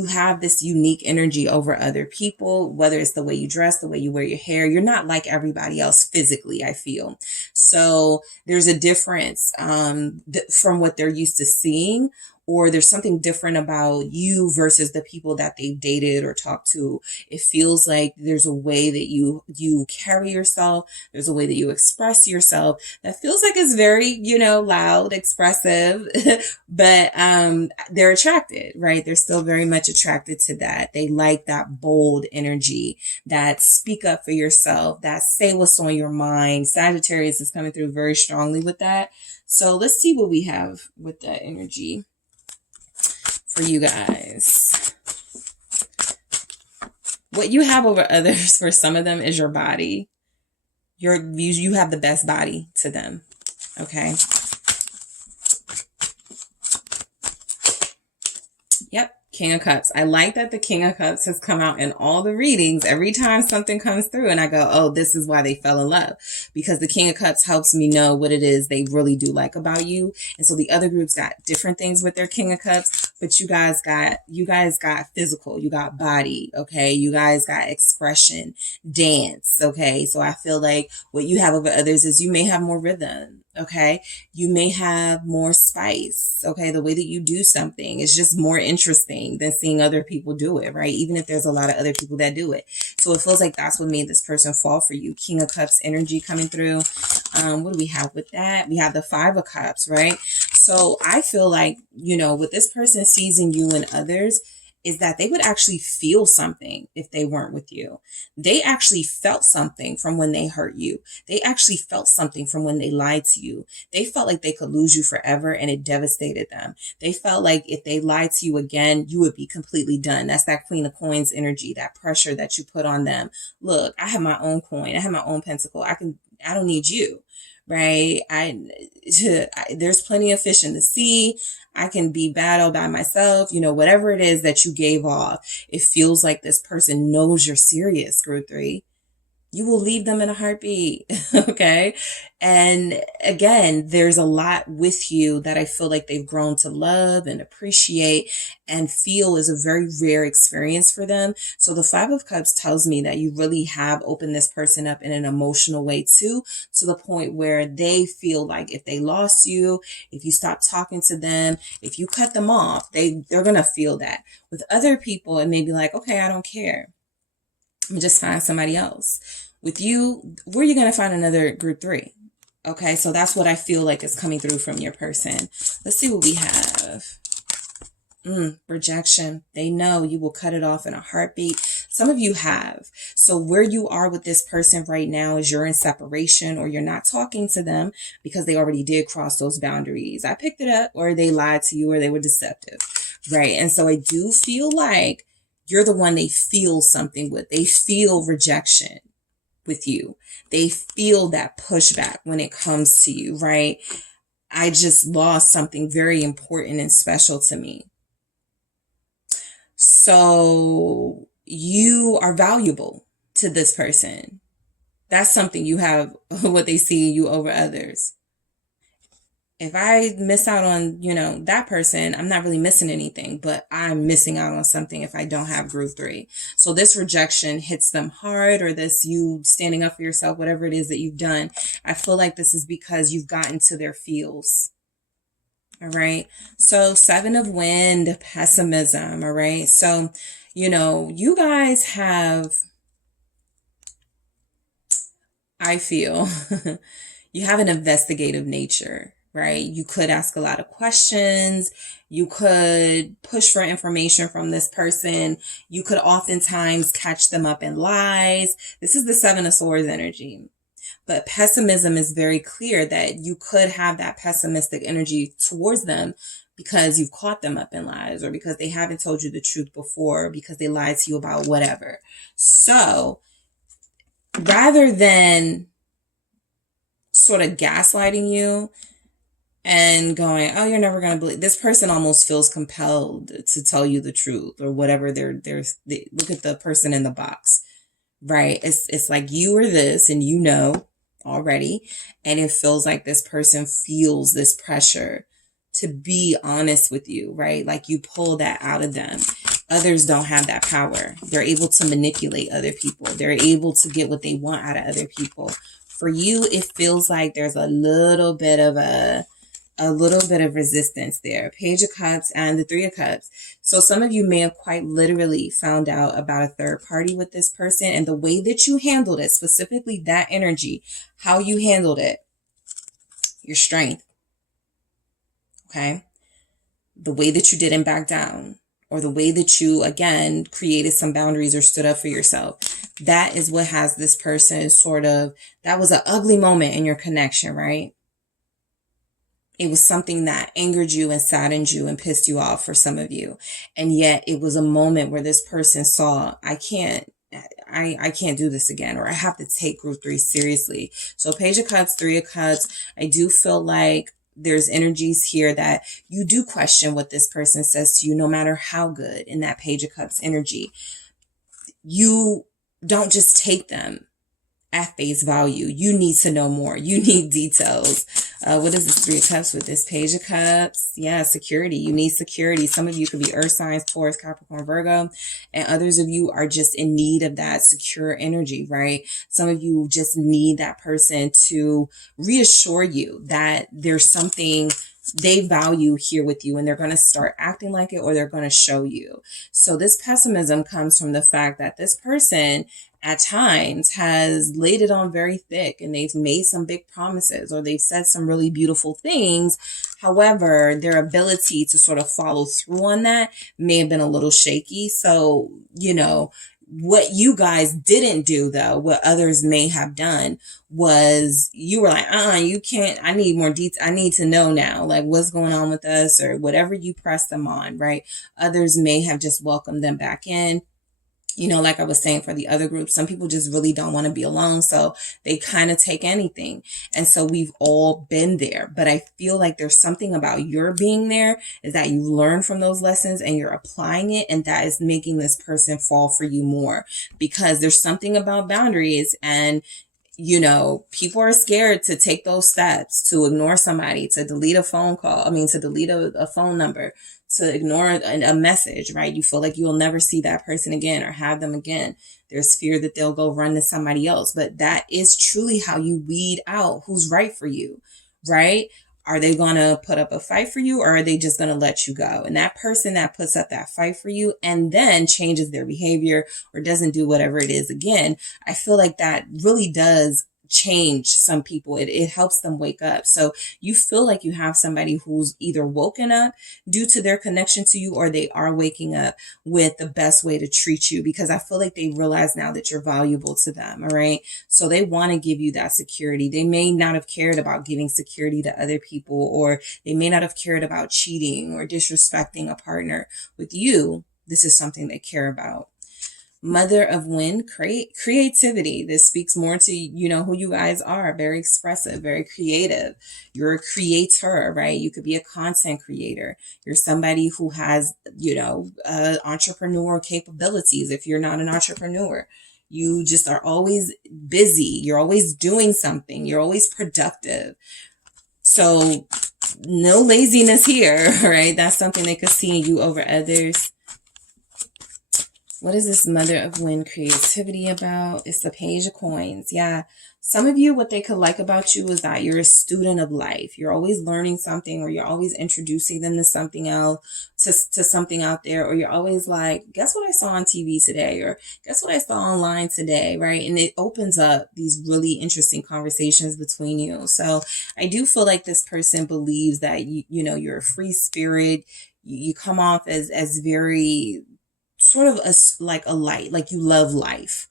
have this unique energy over other people, whether it's the way you dress, the way you wear your hair. You're not like everybody else physically, I feel. So there's a difference from what they're used to seeing, or there's something different about you versus the people that they've dated or talked to. It feels like there's a way that you carry yourself. There's a way that you express yourself that feels like it's very, you know, loud, expressive, but they're attracted, right? They're still very much attracted to that. They like that bold energy, that speak up for yourself, that say what's on your mind. Sagittarius is coming through very strongly with that. So let's see what we have with that energy for you guys. What you have over others for some of them is your body. You have the best body to them. Okay. Yep. King of Cups. I like that the King of Cups has come out in all the readings. Every time something comes through and I go, oh, this is why they fell in love. Because the King of Cups helps me know what it is they really do like about you. And so the other groups got different things with their King of Cups, but you guys got physical, you got body, okay? You guys got expression, dance, okay? So I feel like what you have over others is you may have more rhythm, okay? You may have more spice, okay? The way that you do something is just more interesting than seeing other people do it, right? Even if there's a lot of other people that do it. So it feels like that's what made this person fall for you. King of Cups energy coming through. What do we have with that? We have the Five of Cups, right? So I feel like, you know, what this person sees in you and others is that they would actually feel something if they weren't with you. They actually felt something from when they hurt you. They actually felt something from when they lied to you. They felt like they could lose you forever and it devastated them. They felt like if they lied to you again, you would be completely done. That's that Queen of Coins energy, that pressure that you put on them. Look, I have my own coin. I have my own pentacle. I don't need you. Right? There's plenty of fish in the sea. I can be bad all by myself. You know, whatever it is that you gave off, it feels like this person knows you're serious, group 3. You will leave them in a heartbeat. Okay. And again, there's a lot with you that I feel like they've grown to love and appreciate and feel is a very rare experience for them. So the Five of Cups tells me that you really have opened this person up in an emotional way too, to the point where they feel like if they lost you, if you stop talking to them, if you cut them off, they're going to feel that. With other people, it may be like, okay, I don't care. Just find somebody else. With you, where are you going to find another group 3? Okay, so that's what I feel like is coming through from your person. Let's see what we have. Rejection. They know you will cut it off in a heartbeat. Some of you have. So where you are with this person right now is you're in separation or you're not talking to them because they already did cross those boundaries. I picked it up, or they lied to you, or they were deceptive. Right. And so I do feel like you're the one they feel something with. They feel rejection with you. They feel that pushback when it comes to you, right? I just lost something very important and special to me. So you are valuable to this person. That's something you have, what they see in you over others. If I miss out on, you know, that person, I'm not really missing anything, but I'm missing out on something if I don't have group 3. So this rejection hits them hard, or this you standing up for yourself, whatever it is that you've done. I feel like this is because you've gotten to their feels. All right. So 7 of Wind, pessimism. All right. So, you know, you guys have, I feel, you have an investigative nature. Right? You could ask a lot of questions. You could push for information from this person. You could oftentimes catch them up in lies. This is the 7 of Swords energy. But pessimism is very clear that you could have that pessimistic energy towards them because you've caught them up in lies, or because they haven't told you the truth before, or because they lied to you about whatever. So rather than sort of gaslighting you and going, oh, you're never going to believe, this person almost feels compelled to tell you the truth, or whatever they look at the person in the box, right? It's like you are this and you know already, and it feels like this person feels this pressure to be honest with you, right? Like you pull that out of them. Others don't have that power. They're able to manipulate other people. They're able to get what they want out of other people. For you, it feels like there's a little bit of resistance there. Page of Cups and the 3 of Cups. So some of you may have quite literally found out about a third party with this person, and the way that you handled it, specifically that energy, how you handled it, your strength. Okay. The way that you didn't back down, or the way that you, again, created some boundaries or stood up for yourself. That is what has this person sort of, that was an ugly moment in your connection, right? It was something that angered you and saddened you and pissed you off for some of you. And yet it was a moment where this person saw, I can't do this again, or I have to take group 3 seriously. So Page of Cups, 3 of Cups, I do feel like there's energies here that you do question what this person says to you, no matter how good. In that Page of Cups energy, you don't just take them at face value. You need to know more. You need details. What is this Three of Cups with this Page of Cups? Yeah, security. You need security. Some of you could be earth signs, Taurus, Capricorn, Virgo, and others of you are just in need of that secure energy, right? Some of you just need that person to reassure you that there's something they value here with you, and they're going to start acting like it, or they're going to show you. So this pessimism comes from the fact that this person at times has laid it on very thick, and they've made some big promises, or they've said some really beautiful things. However, their ability to sort of follow through on that may have been a little shaky. So, you know, what you guys didn't do, though, what others may have done, was you were like, you can't, I need more detail. I need to know now, like, what's going on with us, or whatever you press them on, right? Others may have just welcomed them back in. You know, like I was saying, for the other group, some people just really don't want to be alone. So they kind of take anything. And so we've all been there. But I feel like there's something about your being there is that you learn from those lessons and you're applying it. And that is making this person fall for you more, because there's something about boundaries. And you know, people are scared to take those steps, to ignore somebody, to delete a phone call. To delete a phone number, to ignore a message, right? You feel like you'll never see that person again or have them again. There's fear that they'll go run to somebody else. But that is truly how you weed out who's right for you, right? Are they going to put up a fight for you, or are they just going to let you go? And that person that puts up that fight for you and then changes their behavior or doesn't do whatever it is again, I feel like that really does change some people. It helps them wake up. So you feel like you have somebody who's either woken up due to their connection to you, or they are waking up with the best way to treat you, because I feel like they realize now that you're valuable to them. All right. So they want to give you that security. They may not have cared about giving security to other people, or they may not have cared about cheating or disrespecting a partner. With you, this is something they care about. Mother of Wind, creativity. This speaks more to, you know, who you guys are. Very expressive, very creative. You're a creator, right? You could be a content creator. You're somebody who has, you know, entrepreneurial capabilities. If you're not an entrepreneur, you just are always busy. You're always doing something. You're always productive. So no laziness here, right? That's something they could see in you over others. What is this Mother of Wind creativity about? It's the Page of Coins. Yeah. Some of you, what they could like about you is that you're a student of life. You're always learning something, or you're always introducing them to something else, to something out there, or you're always like, guess what I saw on TV today? Or guess what I saw online today, right? And it opens up these really interesting conversations between you. So I do feel like this person believes that, you know, you're a free spirit. You come off as very sort of like a light, like you love life.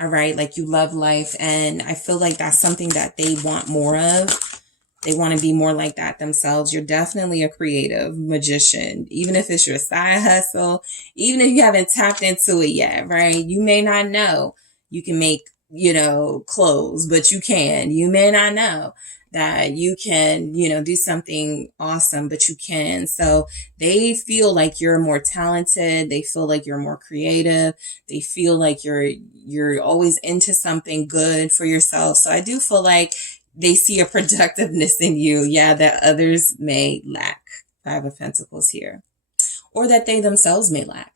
All right. Like you love life. And I feel like that's something that they want more of. They want to be more like that themselves. You're definitely a creative magician, even if it's your side hustle, even if you haven't tapped into it yet, right? You may not know you can make, you know, clothes, but you can. You may not know that you can, you know, do something awesome, but you can. So they feel like you're more talented. They feel like you're more creative. They feel like you're always into something good for yourself. So I do feel like they see a productiveness in you, yeah, that others may lack. Five of Pentacles here. Or that they themselves may lack.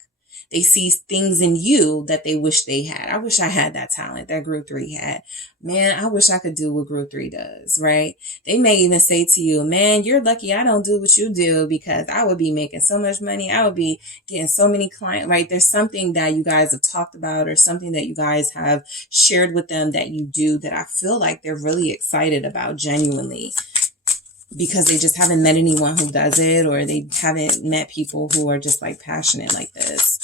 They see things in you that they wish they had. I wish I had that talent that Group 3 had. Man, I wish I could do what Group 3 does, right? They may even say to you, man, you're lucky I don't do what you do, because I would be making so much money. I would be getting so many clients, right? There's something that you guys have talked about, or something that you guys have shared with them that you do, that I feel like they're really excited about genuinely, because they just haven't met anyone who does it, or they haven't met people who are just like passionate like this.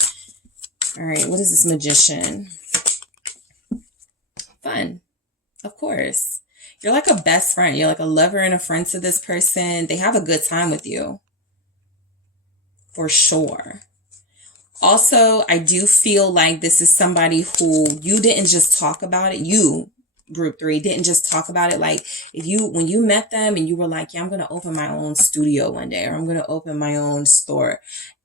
All right, what is this Magician? Fun, of course. You're like a best friend. You're like a lover and a friend to this person. They have a good time with you, for sure. Also, I do feel like this is somebody who you didn't just talk about it. You group 3 didn't just talk about it. Like when you met them and you were like, yeah, I'm going to open my own studio one day, or I'm going to open my own store.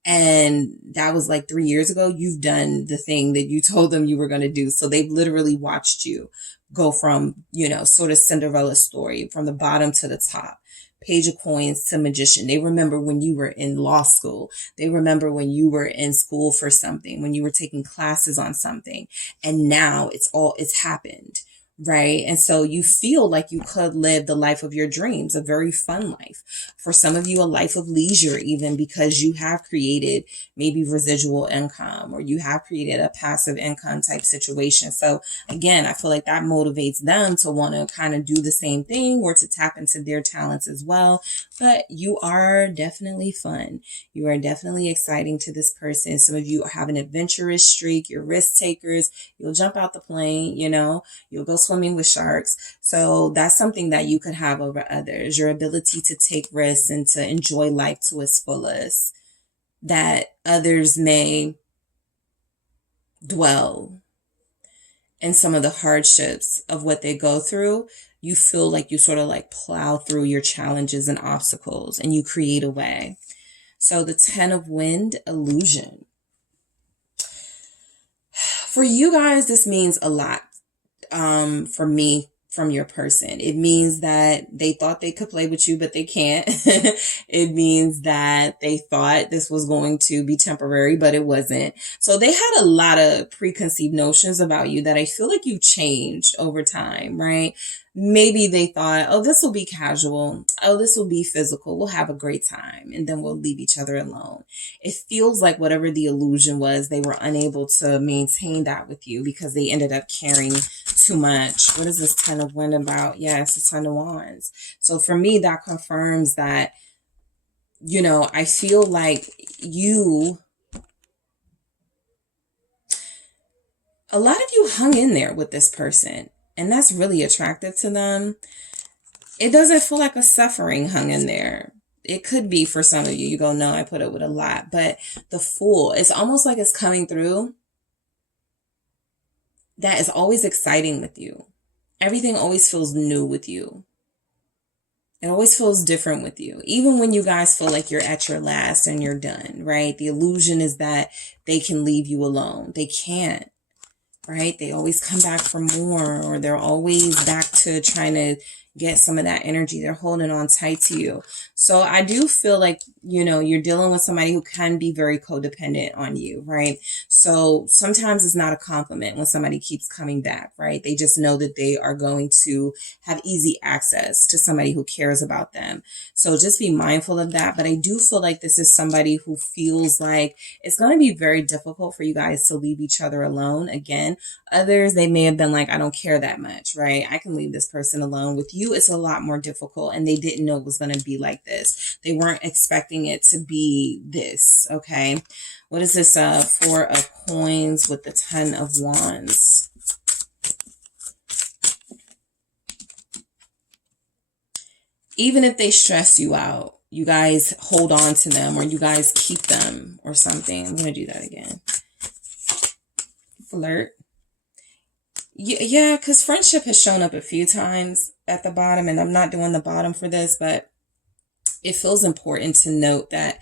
And that was like 3 years ago. You've done the thing that you told them you were going to do. So they've literally watched you go from, sort of Cinderella story, from the bottom to the top. Page of Coins to Magician. They remember when you were in law school. They remember when you were in school for something, when you were taking classes on something. And now it's happened. Right. And so you feel like you could live the life of your dreams, a very fun life. For some of you, a life of leisure, even because you have created maybe residual income, or you have created a passive income type situation. So again, I feel like that motivates them to want to kind of do the same thing, or to tap into their talents as well. But you are definitely fun. You are definitely exciting to this person. Some of you have an adventurous streak. You're risk takers. You'll jump out the plane, you'll go swimming with sharks. So that's something that you could have over others. Your ability to take risks and to enjoy life to its fullest, that others may dwell in some of the hardships of what they go through. You feel like you sort of like plow through your challenges and obstacles, and you create a way. So the 10 of Wind, illusion. For you guys, this means a lot. For me, from your person, it means that they thought they could play with you, but they can't. It means that they thought this was going to be temporary, but it wasn't. So they had a lot of preconceived notions about you that I feel like you changed over time, right? Maybe they thought, oh, this will be casual. Oh, this will be physical. We'll have a great time, and then we'll leave each other alone. It feels like whatever the illusion was, they were unable to maintain that with you because they ended up caring too much. What is this 10 of Wind about? Yes, it's 10 of Wands. So for me, that confirms that, I feel like a lot of you hung in there with this person. And that's really attractive to them. It doesn't feel like a suffering hung in there. It could be for some of you. You go, no, I put up with a lot. But the Fool, it's almost like it's coming through. That is always exciting with you. Everything always feels new with you. It always feels different with you. Even when you guys feel like you're at your last and you're done, right? The illusion is that they can leave you alone. They can't. Right? They always come back for more, or they're always back to trying to get some of that energy. They're holding on tight to you. So I do feel like, you're dealing with somebody who can be very codependent on you, right? So sometimes it's not a compliment when somebody keeps coming back, right? They just know that they are going to have easy access to somebody who cares about them. So just be mindful of that. But I do feel like this is somebody who feels like it's going to be very difficult for you guys to leave each other alone. Again, others, they may have been like, I don't care that much, right? I can leave this person alone. With you, it's a lot more difficult, and they didn't know it was going to be like this. They weren't expecting it to be this, okay? What is this? 4 of Coins with the 10 of Wands. Even if they stress you out, you guys hold on to them, or you guys keep them or something. I'm going to do that again. Flirt. Yeah, because friendship has shown up a few times at the bottom, and I'm not doing the bottom for this, but it feels important to note that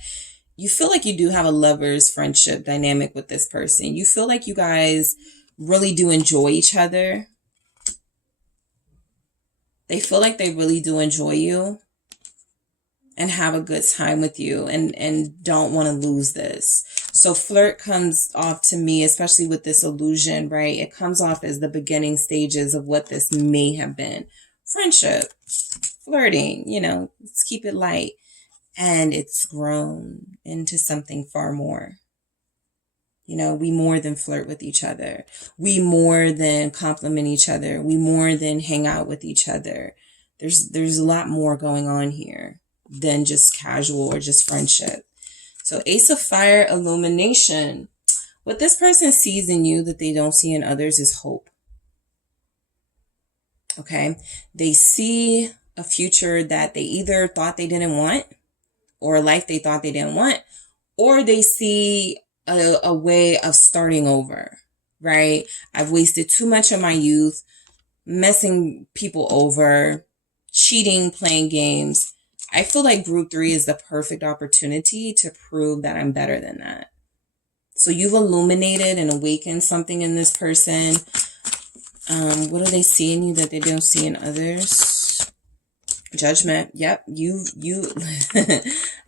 you feel like you do have a lover's friendship dynamic with this person. You feel like you guys really do enjoy each other. They feel like they really do enjoy you and have a good time with you, and don't want to lose this. So flirt comes off to me, especially with this illusion, right? It comes off as the beginning stages of what this may have been. Friendship, flirting, let's keep it light. And it's grown into something far more. We more than flirt with each other. We more than compliment each other. We more than hang out with each other. There's a lot more going on here than just casual or just friendship. So Ace of Fire, illumination. What this person sees in you that they don't see in others is hope. Okay? They see a future that they either thought they didn't want, or a life they thought they didn't want, or they see a way of starting over, right? I've wasted too much of my youth messing people over, cheating, playing games. I feel like group 3 is the perfect opportunity to prove that I'm better than that. So you've illuminated and awakened something in this person. What do they see in you that they don't see in others? Judgment. Yep. You,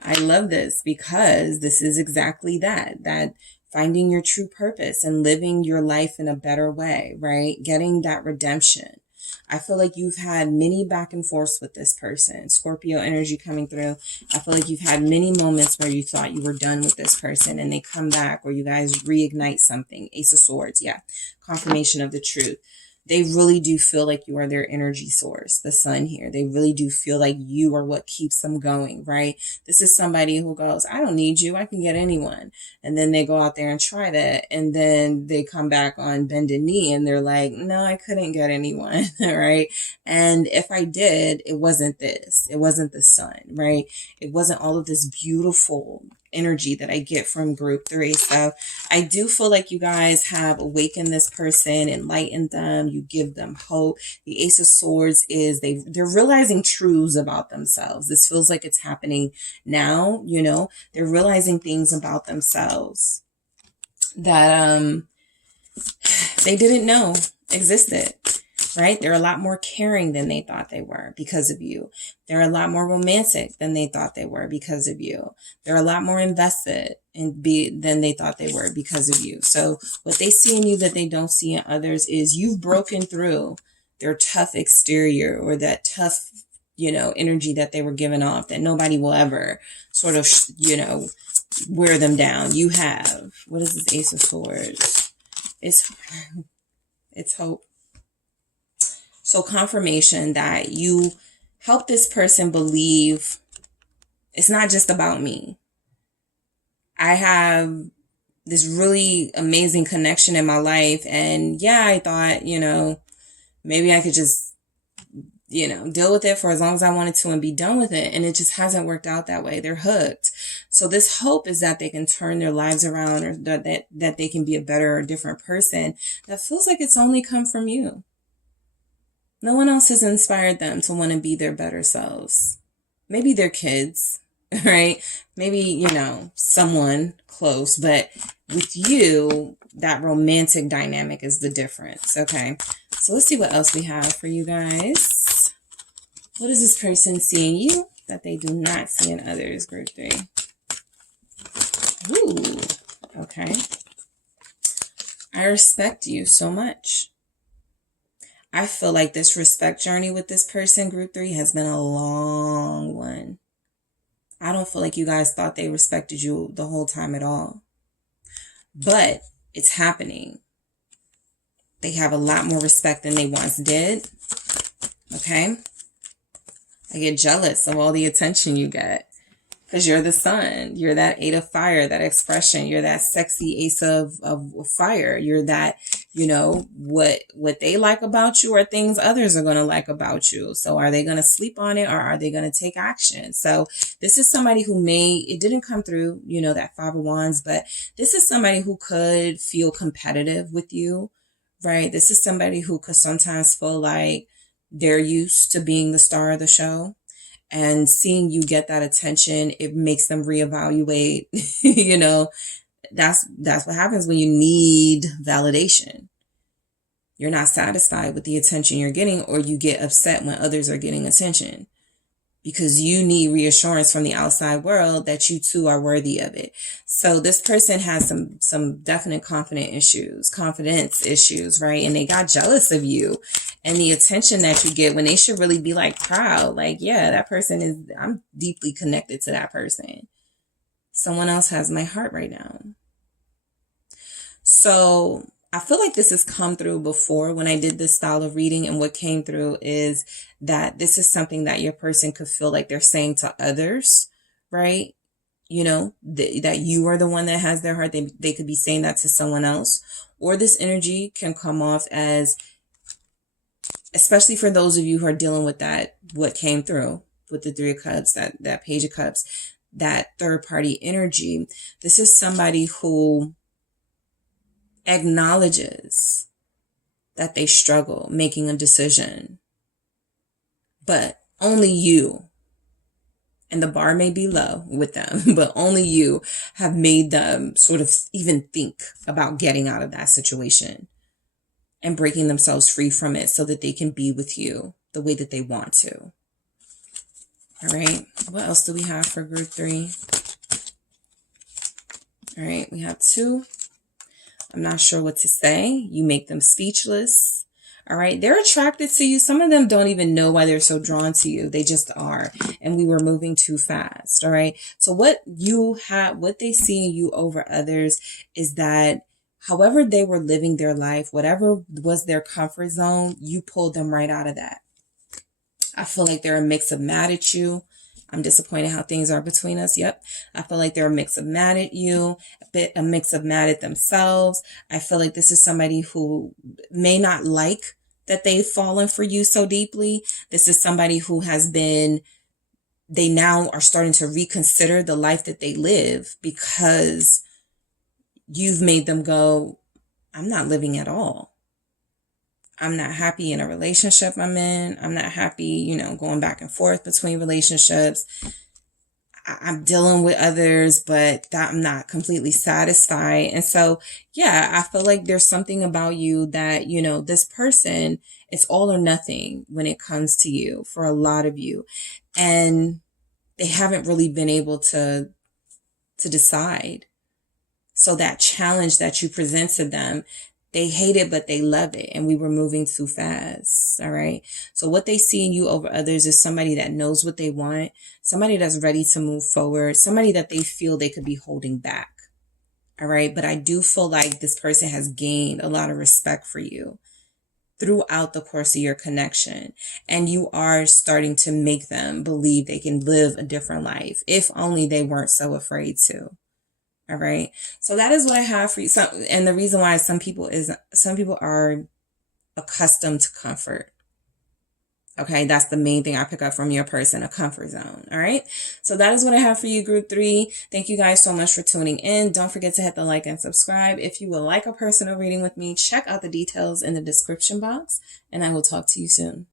I love this because this is exactly that finding your true purpose and living your life in a better way, right? Getting that redemption. I feel like you've had many back and forths with this person. Scorpio energy coming through. I feel like you've had many moments where you thought you were done with this person and they come back, or you guys reignite something. Ace of Swords. Yeah. Confirmation of the truth. They really do feel like you are their energy source, the sun here. They really do feel like you are what keeps them going, right? This is somebody who goes, I don't need you. I can get anyone. And then they go out there and try that. And then they come back on bended knee and they're like, no, I couldn't get anyone, right? And if I did, it wasn't this. It wasn't the sun, right? It wasn't all of this beautiful energy that I get from group 3. So I do feel like you guys have awakened this person, enlightened them, you give them hope. The Ace of Swords is they're realizing truths about themselves. This feels like it's happening now, you know. They're realizing things about themselves that they didn't know existed. Right? They're a lot more caring than they thought they were because of you. They're a lot more romantic than they thought they were because of you. They're a lot more invested than they thought they were because of you. So what they see in you that they don't see in others is you've broken through their tough exterior, or that tough, you know, energy that they were giving off that nobody will ever sort of, you know, wear them down. You have. What is this Ace of Swords? It's hope. So confirmation that you help this person believe it's not just about me. I have this really amazing connection in my life. And yeah, I thought, you know, maybe I could just, you know, deal with it for as long as I wanted to and be done with it. And it just hasn't worked out that way. They're hooked. So this hope is that they can turn their lives around, or that they can be a better or different person. That feels like it's only come from you. No one else has inspired them to want to be their better selves. Maybe their kids, right? Maybe, you know, someone close, but with you, that romantic dynamic is the difference. Okay. So let's see what else we have for you guys. What does this person see in you that they do not see in others? Group 3. Ooh. Okay. I respect you so much. I feel like this respect journey with this person, group 3, has been a long one. I don't feel like you guys thought they respected you the whole time at all. But it's happening. They have a lot more respect than they once did. Okay? I get jealous of all the attention you get. Because you're the sun. You're that 8 of fire, that expression. You're that sexy ace of fire. You're that, you know, what they like about you are things others are going to like about you. So are they going to sleep on it, or are they going to take action? So this is somebody who it didn't come through, you know, that 5 of Wands, but this is somebody who could feel competitive with you, right? This is somebody who could sometimes feel like they're used to being the star of the show. And seeing you get that attention, it makes them reevaluate. You know, that's what happens when you need validation. You're not satisfied with the attention you're getting, or you get upset when others are getting attention, because you need reassurance from the outside world that you too are worthy of it. So this person has some definite confidence issues, right? And they got jealous of you and the attention that you get, when they should really be like proud. Like, yeah, that person I'm deeply connected to that person. Someone else has my heart right now. So I feel like this has come through before when I did this style of reading, and what came through is that this is something that your person could feel like they're saying to others, right? You know, that you are the one that has their heart. They could be saying that to someone else, or this energy can come off as, especially for those of you who are dealing with that, what came through with the 3 of Cups, that Page of Cups, that third party energy. This is somebody who acknowledges that they struggle making a decision. But only you, and the bar may be low with them, but only you have made them sort of even think about getting out of that situation and breaking themselves free from it so that they can be with you the way that they want to. All right. What else do we have for group 3? All right. We have 2. I'm not sure what to say. You make them speechless. All right. They're attracted to you. Some of them don't even know why they're so drawn to you. They just are. And we were moving too fast. All right. So what they see in you over others is that however they were living their life, whatever was their comfort zone, you pulled them right out of that. I feel like they're a mix of mad at you. I'm disappointed how things are between us. Yep. I feel like they're a mix of mad at you, a mix of mad at themselves. I feel like this is somebody who may not like that they've fallen for you so deeply. This is somebody who they now are starting to reconsider the life that they live because you've made them go, I'm not living at all. I'm not happy in a relationship I'm in. I'm not happy, going back and forth between relationships. I'm dealing with others, but that I'm not completely satisfied. And so, yeah, I feel like there's something about you that, this person, it's all or nothing when it comes to you for a lot of you. And they haven't really been able to decide. So that challenge that you present to them, they hate it, but they love it. And we were moving too fast. All right. So what they see in you over others is somebody that knows what they want, somebody that's ready to move forward, somebody that they feel they could be holding back. All right. But I do feel like this person has gained a lot of respect for you throughout the course of your connection. And you are starting to make them believe they can live a different life, if only they weren't so afraid to. All right. So that is what I have for you. And the reason why some people are accustomed to comfort. Okay. That's the main thing I pick up from your person, a comfort zone. All right. So that is what I have for you, group 3. Thank you guys so much for tuning in. Don't forget to hit the like and subscribe. If you would like a personal reading with me, check out the details in the description box, and I will talk to you soon.